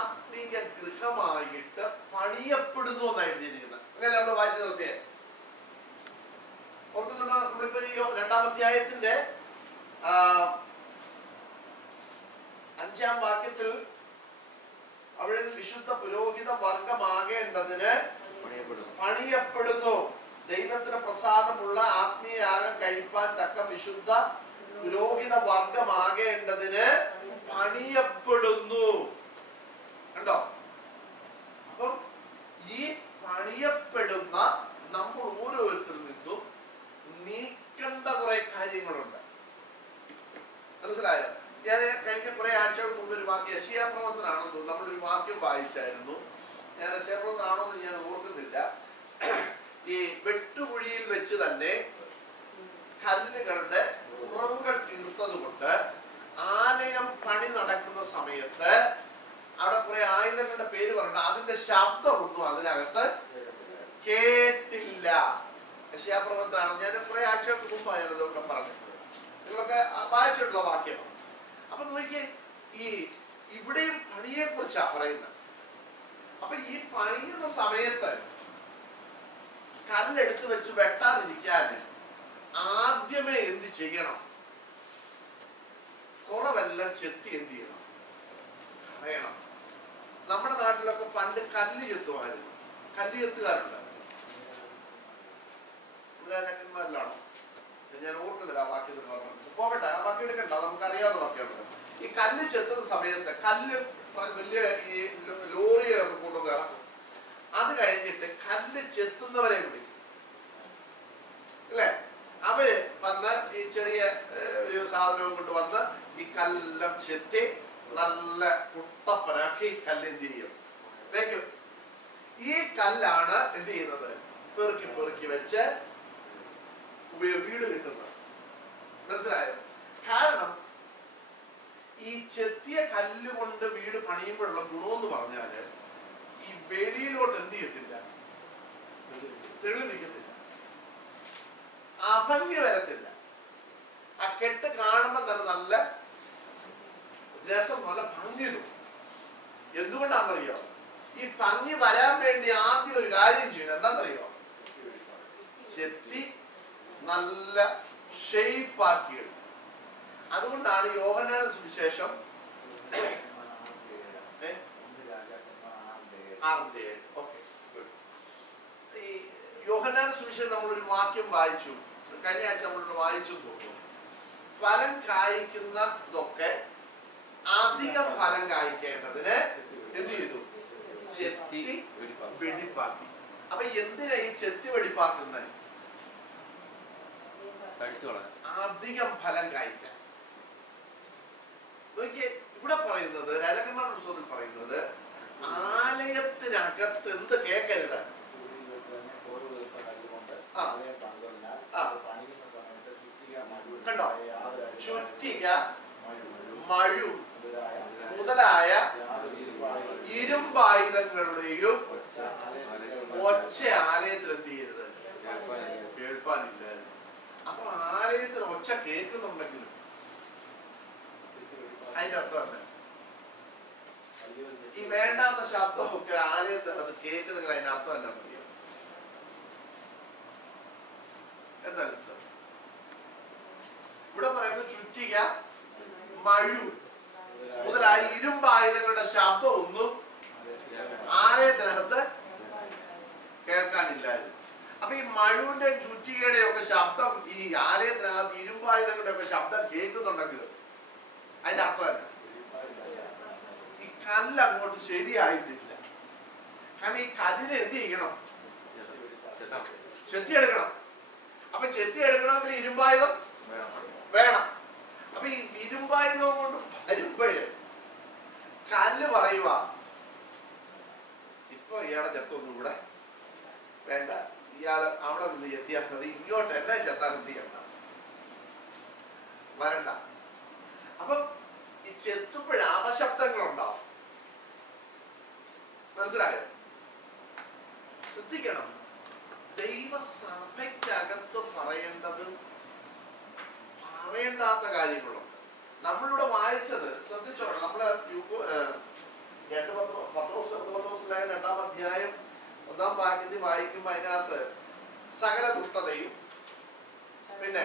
ആത്മീക ഗൃഹമായിട്ട് പണിയപ്പെടുന്നു എന്നാണ് എഴുതിയിരിക്കുന്നത്. അങ്ങനെ നമ്മൾ വായിച്ചു നിർത്തിയേ. ഓർക്കുന്നുണ്ടോ? നമ്മളിപ്പോ ഈ 2-ാം അധ്യായത്തിന്റെ 5-ാം വാക്യത്തിൽ അവിടെ വിശുദ്ധ പുരോഹിത വർഗമാകേണ്ടതിന് പണിയപ്പെടുന്നു. ദൈവത്തിന് പ്രസാദമുള്ള ആത്മീയയാഗം കഴിപ്പാൻ തക്ക വിശുദ്ധ പുരോഹിത വർഗമാകേണ്ടതിന് പണിയപ്പെടുന്നു. കണ്ടോ? അപ്പം ഈ പണിയപ്പെടുന്ന നമ്മൾ ഓരോരുത്തരിൽ നിന്നും നീക്കേണ്ട കുറെ കാര്യങ്ങളുണ്ട്. മനസ്സിലായോ? ഞാൻ കഴിഞ്ഞ കുറെ ആഴ്ചകൾക്ക് മുമ്പ് ഒരു വാക്യം, യെശയ്യാ പ്രവചനമാണെന്ന് തോന്നുന്നു, നമ്മളൊരു വാക്യം വായിച്ചായിരുന്നു. ഞാൻ യെശയ്യാ പ്രവചനമാണോ എന്ന് ഞാൻ ഓർക്കുന്നില്ല. ഈ വെട്ടുകുഴിയിൽ വെച്ച് തന്നെ കല്ലുകളുടെ കുറവുകൾ തീർത്തത് കൊണ്ട് ആലയം പണി നടക്കുന്ന സമയത്ത് അവിടെ കുറെ ആയുധങ്ങളുടെ പേര് പറഞ്ഞിട്ട് അതിന്റെ ശബ്ദമൊന്നും അതിനകത്ത് കേട്ടില്ല. യശയാപ്രവചനമാണ്. ഞാൻ കുറെ ആഴ്ചകൾക്ക് മുമ്പാണ് ഞാനതൊക്കെ പറഞ്ഞിട്ടുള്ളത്. നിങ്ങളൊക്കെ വായിച്ചിട്ടുള്ള വാക്യമാണ്. അപ്പൊ നോക്കിയേ, ഈ ഇവിടെയും പണിയെ കുറിച്ചാ പറയുന്നത്. അപ്പൊ ഈ പണിയുന്ന സമയത്ത് കല്ലെടുത്ത് വെച്ച് വെട്ടാതിരിക്കാൻ ആദ്യമേ എന്ത് ചെയ്യണം? കുറവെല്ലാം ചെത്തി എന്ത് ചെയ്യണം? കളയണം. നമ്മുടെ നാട്ടിലൊക്കെ പണ്ട് കല്ല് ചെത്തുമായിരുന്നു. കല്ല് ചെത്തുകാരുണ്ട്. മുതലാളിമാരിലാണോ? ഞാൻ ഓർക്കുന്നില്ല ആ വാക്യത്തിൽ പറഞ്ഞത്. പോകട്ടെ, ആ വാക്യം എടുക്കണ്ട, നമുക്ക് അറിയാവുന്ന വാക്യമാണ്. ഈ കല്ല് ചെത്തുന്ന സമയത്ത് കല്ല് വലിയ ഈ ലോറികളൊക്കെ കൊണ്ടുവന്ന് ഇറക്കും. അത് കഴിഞ്ഞിട്ട് കല്ല് ചെത്തുന്നവരെ വിളിക്കും, അല്ലേ? അവര് വന്ന് ഈ ചെറിയ ഒരു സാധനവും കൊണ്ട് വന്ന് ഈ കല്ലെല്ലാം ചെത്തി നല്ല കുട്ടപ്പനാക്കി കല്ലെന്ത് ചെയ്യും? വെക്കും. ഈ കല്ലാണ് എന്ത് ചെയ്യുന്നത്? പെറുക്കി പെറുക്കി വെച്ച് വീട് കിട്ടുന്നത്. മനസ്സിലായോ? കാരണം ഈ ചെത്തിയ കല്ല് കൊണ്ട് വീട് പണിയുമ്പോഴുള്ള ഗുണമെന്ന് പറഞ്ഞാല് ഈ വെളിയിലോട്ട് എന്ത് ചെയ്യത്തില്ല? തെളി നിൽക്കത്തില്ല, അഭംഗി വരത്തില്ല. ആ കെട്ട് കാണുമ്പോ തന്നെ നല്ല രസം, നല്ല ഭംഗി തോന്നും. എന്തുകൊണ്ടാണെന്നറിയോ? ഈ ഭംഗി വരാൻ വേണ്ടി ആദ്യം ഒരു കാര്യം ചെയ്യും. എന്താണെന്നറിയോ? ചെത്തി നല്ല ഷേപ്പാക്കി എടുക്കും. അതുകൊണ്ടാണ് യോഹന്നാന്റെ സുവിശേഷം ഈ യോഹന്നാന്റെ സുവിശേഷം നമ്മളൊരു വാക്യം വായിച്ചു, കഴിഞ്ഞ ആഴ്ച നമ്മളോട് വായിച്ചു തോന്നുന്നു. ഫലം കായ്ക്കുന്നതൊക്കെ അധികം ഫലം കായ്ക്കേണ്ടതിന് എന്ത് ചെയ്തു? ചെത്തി വെടിപ്പാക്കി. അപ്പൊ എന്തിനാ ഈ ചെത്തി വെടിപ്പാക്കുന്നത്? അധികം ഫലം കായ്ക്കാൻ. ഇവിടെ പറയുന്നത്, രാജാക്കന്മാരുടെ പുസ്തകത്തിൽ പറയുന്നത്, ആലയത്തിനകത്ത് എന്ത് കേൾക്കരുത്? കണ്ടോ? ചുറ്റിക, മഴു മുതലായ ഇരുമ്പായുധങ്ങളുടെയും ഒച്ച ആലയത്തിൽ എന്ത് ചെയ്യരുത്? കേൾപ്പാനില്ലായിരുന്നു. അപ്പൊ ആലയത്തിൽ ഒച്ച കേൾക്കുന്നുണ്ടെങ്കിലും അതിന്റെ അർത്ഥമല്ല. ഈ വേണ്ടാത്ത ശബ്ദമൊക്കെ ആലയത്തിൽ അത് കേൾക്കുന്നെങ്കിൽ അതിന്റെ അർത്ഥം എന്നാ അറിയാം? എന്തായാലും ഇവിടെ പറയുന്നത് ചുറ്റിക, മഴു മുതലായ ഇരുമ്പായുധങ്ങളുടെ ശബ്ദം ഒന്നും ആലയത്തിനകത്ത് കേൾക്കാനില്ലായിരുന്നു. അപ്പൊ ഈ മഴുവിന്റെ ചുറ്റികയുടെ ഒക്കെ ശബ്ദം ഈ ആലയത്തിനകത്ത് ഇരുമ്പായുധങ്ങളുടെ ഒക്കെ ശബ്ദം കേൾക്കുന്നുണ്ടെങ്കിലും അതിന്റെ അർത്ഥമല്ല. ഈ കല്ല് അങ്ങോട്ട് ശരിയായിട്ടില്ല. കാരണം ഈ കല്ലിനെ എന്ത് ചെയ്യണം? ചെത്തിയെടുക്കണം. അപ്പൊ ചെത്തിയെടുക്കണമെങ്കിൽ ഇരുമ്പായുധം വേണം. അപ്പൊ ഈ ഇരുമ്പായുധം കൊണ്ട് വരുമ്പോഴേ കല്ല് പറയുക, ഇപ്പൊ ഇയാളെ ചെത്തൊന്നും ഇവിടെ വേണ്ട, ഇയാള് അവിടെ നിന്ന് ചെത്തിയാൽ മതി, ഇങ്ങോട്ട് എന്നെ ചെത്താൻ എന്ത് ചെയ്യണ്ട, വരണ്ട. അപ്പൊ ഈ ചെത്തുമ്പോഴ അപശബ്ദങ്ങൾ ഉണ്ടാവും. മനസ്സിലായോ? ശ്രദ്ധിക്കണം. ദൈവസഭയ്ക്കകത്ത് പറയേണ്ടത് പറയേണ്ടാത്ത കാര്യങ്ങളുണ്ട്. നമ്മളിവിടെ വായിച്ചത് ശ്രദ്ധിച്ചോണം. നമ്മള് പത്രോസിലെ 2-ാം അധ്യായം 1-ാം വാക്യത്തിൽ വായിക്കുമ്പോ അതിനകത്ത് സകല ദുഷ്ടതയും പിന്നെ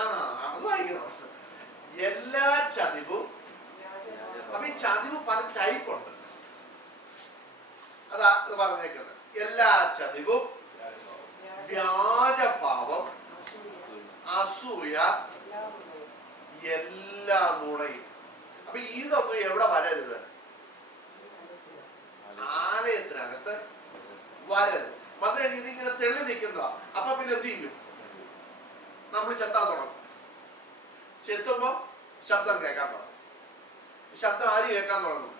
അത് വായിക്കണം. എല്ലാ ചതിവും. അപ്പൊ ഈ ചതിവ് പല ടൈപ്പ് ഉണ്ട്. അതാ അത് പറഞ്ഞേക്കുന്നത്. എല്ലാ ചതിവും, വ്യാജഭാവം, അസൂയ, എല്ലാ നുണയും. അപ്പൊ ഇതൊന്നും എവിടെ വരരുത്? ആലയത്തിനകത്ത് വരരുത്. വന്നു കഴിഞ്ഞ് ഇതിങ്ങനെ തെളി നിൽക്കുന്നതാ. അപ്പൊ പിന്നെ എന്ത് ചെയ്യും? നമ്മൾ ചെത്താൻ തുടങ്ങും. ചെത്തുമ്പോ ശബ്ദം കേൾക്കാൻ തുടങ്ങും. ശബ്ദം ആര് കേൾക്കാൻ തുടങ്ങും?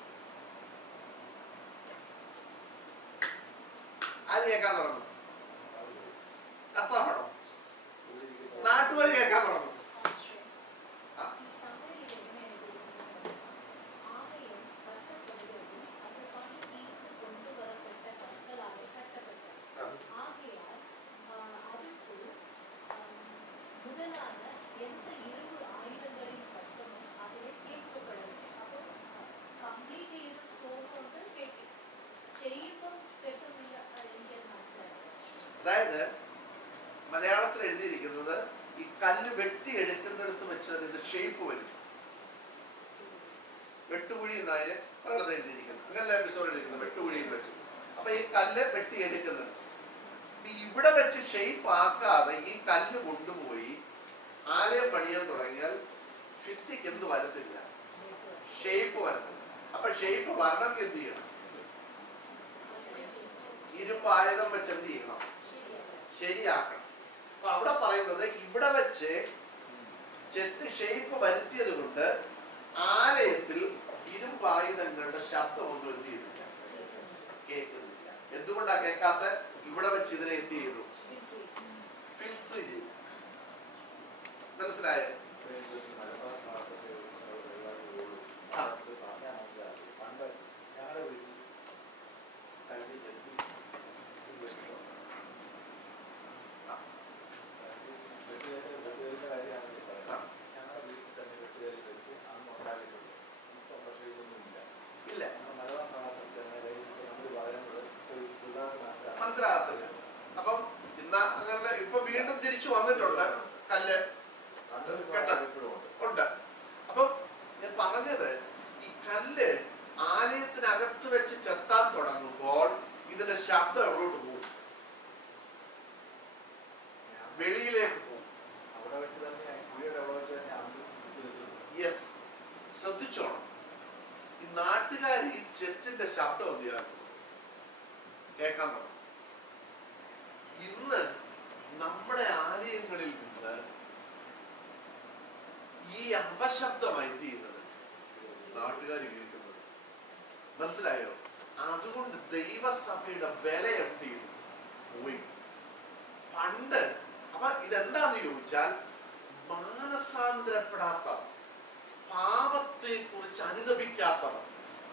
ആര് കേൾക്കാൻ തുടങ്ങും? അർത്ഥമാണോ? നാട്ടുകാർ കേൾക്കാൻ തുടങ്ങും. ചെയ്തിരിക്കുന്നത്, ഈ കല്ല് വെട്ടിയെടുക്കുന്നിടത്ത് വെച്ച് തന്നെ ഇത് ഷേപ്പ് വരും. വെട്ടുകുഴി എന്നതിന് പലത് എഴുതിയിരിക്കുന്നത്, അങ്ങനെയുള്ള എപ്പിസോഡ് എഴുതിയിരിക്കുന്നത് വെട്ടുകുഴിയിൽ വെച്ച്. അപ്പൊ ഈ കല്ല് വെട്ടിയെടുക്കുന്നുണ്ട്. ഇവിടെ വെച്ച് ഷേപ്പ് ആക്കാതെ ഈ കല്ല് കൊണ്ടുപോയി ആലയം പണിയാൻ തുടങ്ങിയാൽ ഭിത്തിക്ക് എന്ത് വരത്തില്ല, ഷേപ്പ് വരത്തില്ല. അപ്പൊ ഷേപ്പ് വരണമെങ്കിൽ എന്ത് ചെയ്യണം? ഇരുമ്പ് ആയുധം വെച്ച് എന്ത് ചെയ്യണം? ശരിയാക്കണം. അപ്പൊ അവിടെ പറയുന്നത് ഇവിടെ വെച്ച് ചെത്ത് ഷേപ്പ് വരുത്തിയത് കൊണ്ട് ആലയത്തിൽ ഇരുമ്പായുധങ്ങളുടെ ശബ്ദമൊന്നും എന്ത് ചെയ്യുന്നില്ല, കേൾക്കുന്നില്ല. എന്തുകൊണ്ടാ കേൾക്കാത്ത? ഇവിടെ വെച്ച് ഇതിനെ എന്ത് ചെയ്തു? ഫിൽറ്റർ ചെയ്തു. മനസ്സിലായോ? മനസ്സിലാകത്തില്ല. അപ്പം ഇന്ന് അങ്ങനെ ഇപ്പൊ വീണ്ടും തിരിച്ചു വന്നിട്ടുണ്ട് കല്ല് ഉണ്ട്. അപ്പം ഞാൻ പറഞ്ഞത്, ഈ കല്ല് ആലയത്തിനകത്ത് വെച്ച് ചെത്താൻ തുടങ്ങുമ്പോൾ ഇതിന്റെ ശബ്ദം എവിടോട്ട് പോകും? വെളിയിലേക്ക് പോകും. യെസ്, ശ്രദ്ധിച്ചോണം. ഈ നാട്ടുകാർ ഈ ചെത്തിന്റെ ശബ്ദം എന്ത് ചെയ്യാൻ കേൾക്കാൻ തുടങ്ങും. ഇന്ന് നമ്മുടെ ആലയങ്ങളിൽ നിന്ന് ഈ അപശബ്ദമായി എന്ത് ചെയ്യുന്നത്? നാട്ടുകാർ കേൾക്കുന്നത്. മനസ്സിലായോ? അതുകൊണ്ട് ദൈവസഭയുടെ വില എന്ത് ചെയ്തു? പോയി. പണ്ട് അപ്പൊ ഇതെന്താന്ന് ചോദിച്ചാൽ, മാനസാന്തരപ്പെടാത്തവർ, പാപത്തെ കുറിച്ച് അനുതപിക്കാത്തവർ,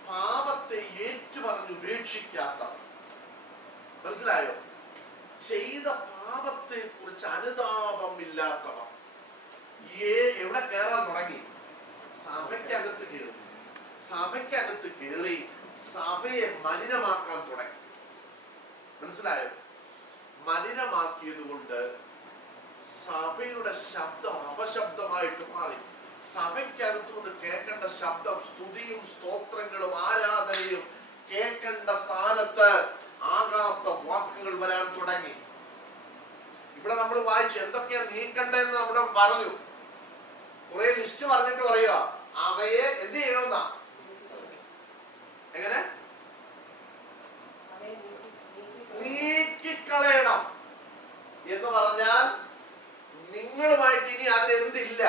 പാപത്തെ ഏറ്റുപറഞ്ഞ് ഉപേക്ഷിക്കാത്തവർ, മനസ്സിലായോ? ചെയ്ത പാപത്തെ കുറിച്ച് അനുതാപമില്ലാത്തവർ എവിടെ കയറാൻ തുടങ്ങി? സഭയ്ക്കകത്ത് കയറി. സഭയ്ക്കകത്ത് കയറി സഭയെ മലിനമാക്കാൻ തുടങ്ങി. മനസ്സിലായോ? മലിനമാക്കിയത് കൊണ്ട് സഭയുടെ ശബ്ദം അപശബ്ദമായിട്ട് മാറി. സഭയ്ക്കകത്തുകൊണ്ട് കേൾക്കേണ്ട ശബ്ദം, സ്തുതിയും സ്തോത്രങ്ങളും ആരാധനയും കേൾക്കേണ്ട സ്ഥാനത്ത് ആകാത്ത വാക്കുകൾ വരാൻ തുടങ്ങി. ഇവിടെ നമ്മൾ വായിച്ചു എന്തൊക്കെയാ നീക്കണ്ടെന്ന് നമ്മുടെ പറഞ്ഞു. കുറെ ലിസ്റ്റ് പറഞ്ഞിട്ട് പറയുക, അവയെ എന്ത് ചെയ്യണമെന്നാ? എങ്ങനെ? നീക്കിക്കളയണം എന്ന് പറഞ്ഞാൽ നിങ്ങളുമായിട്ട് ഇനി അതിലെന്തില്ല,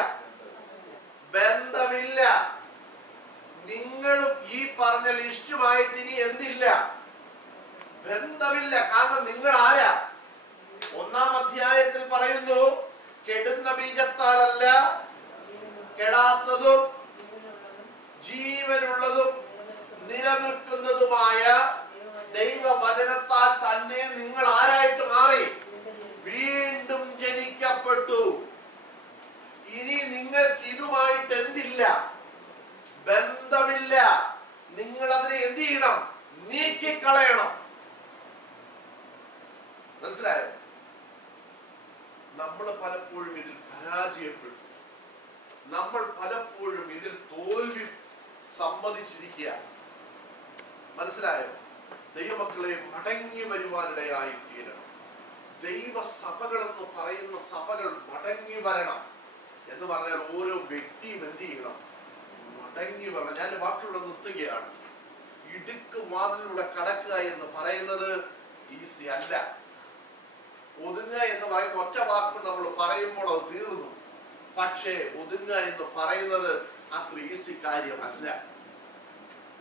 ബന്ധമില്ല. നിങ്ങളും ഈ പറഞ്ഞ ലിസ്റ്റുമായിട്ട് ഇനി എന്തില്ല, ബന്ധമില്ല. കാരണം നിങ്ങൾ ആരാ? 1-ാം അധ്യായത്തിൽ പറയുന്നു, കെടുന്ന ബീജത്താലല്ല, കെടാത്തതും ജീവനുള്ളതും നിലനിൽക്കുന്നതുമായ ദൈവവചനത്താൽ തന്നെ നിങ്ങൾ ആരായിട്ട് മാറി? വീണ്ടും ജനിക്കപ്പെട്ടു. ഇനി നിങ്ങൾക്ക് ഇതുമായിട്ട് എന്തില്ല, ബന്ധമില്ല. നിങ്ങൾ അതിനെ എന്ത് ചെയ്യണം? നീക്കിക്കളയണം. മനസ്സിലായോ? നമ്മൾ പലപ്പോഴും ഇതിൽ പരാജയപ്പെട്ടു. നമ്മൾ പലപ്പോഴും ഇതിൽ തോൽവി സമ്മതിച്ചിരിക്കുക. മനസ്സിലായോ? ദൈവമക്കളെ, മടങ്ങി വരുവാനിടയായി തീരണം. ദൈവസഭകൾ എന്ന് പറയുന്ന സഭകൾ മടങ്ങി വരണം. എന്ന് പറഞ്ഞാൽ ഓരോ വ്യക്തിയും എന്ത് ചെയ്യണം? മടങ്ങി വരണം. ഞാൻ വാക്കിലൂടെ നിർത്തുകയാണ്. ഇടുക്ക് വാതിലൂടെ കടക്കുക എന്ന് പറയുന്നത് ഈസി അല്ല. ഒതുങ്ങുക എന്ന് പറയുന്ന ഒറ്റ വാക്ക് നമ്മൾ പറയുമ്പോൾ അത് തീർന്നു. പക്ഷേ ഒതുങ്ങുക എന്ന് പറയുന്നത് അത്ര ഈസി കാര്യമല്ല.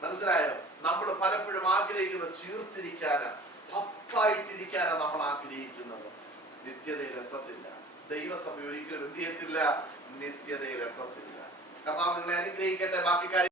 മനസ്സിലായോ? നമ്മൾ പലപ്പോഴും ആഗ്രഹിക്കുന്നത് ചീർത്തിരിക്കാനാ, പപ്പായിട്ടിരിക്കാനാ നമ്മൾ ആഗ്രഹിക്കുന്നത്. നിത്യതയിൽ എത്തത്തില്ല. ദൈവസഭ ഒരിക്കലും എന്ത് ചെയ്യത്തില്ല, നിത്യതയിൽ എത്തത്തില്ല. കർത്താവ് നിങ്ങളെ അനുഗ്രഹിക്കട്ടെ. ബാക്കി കാര്യം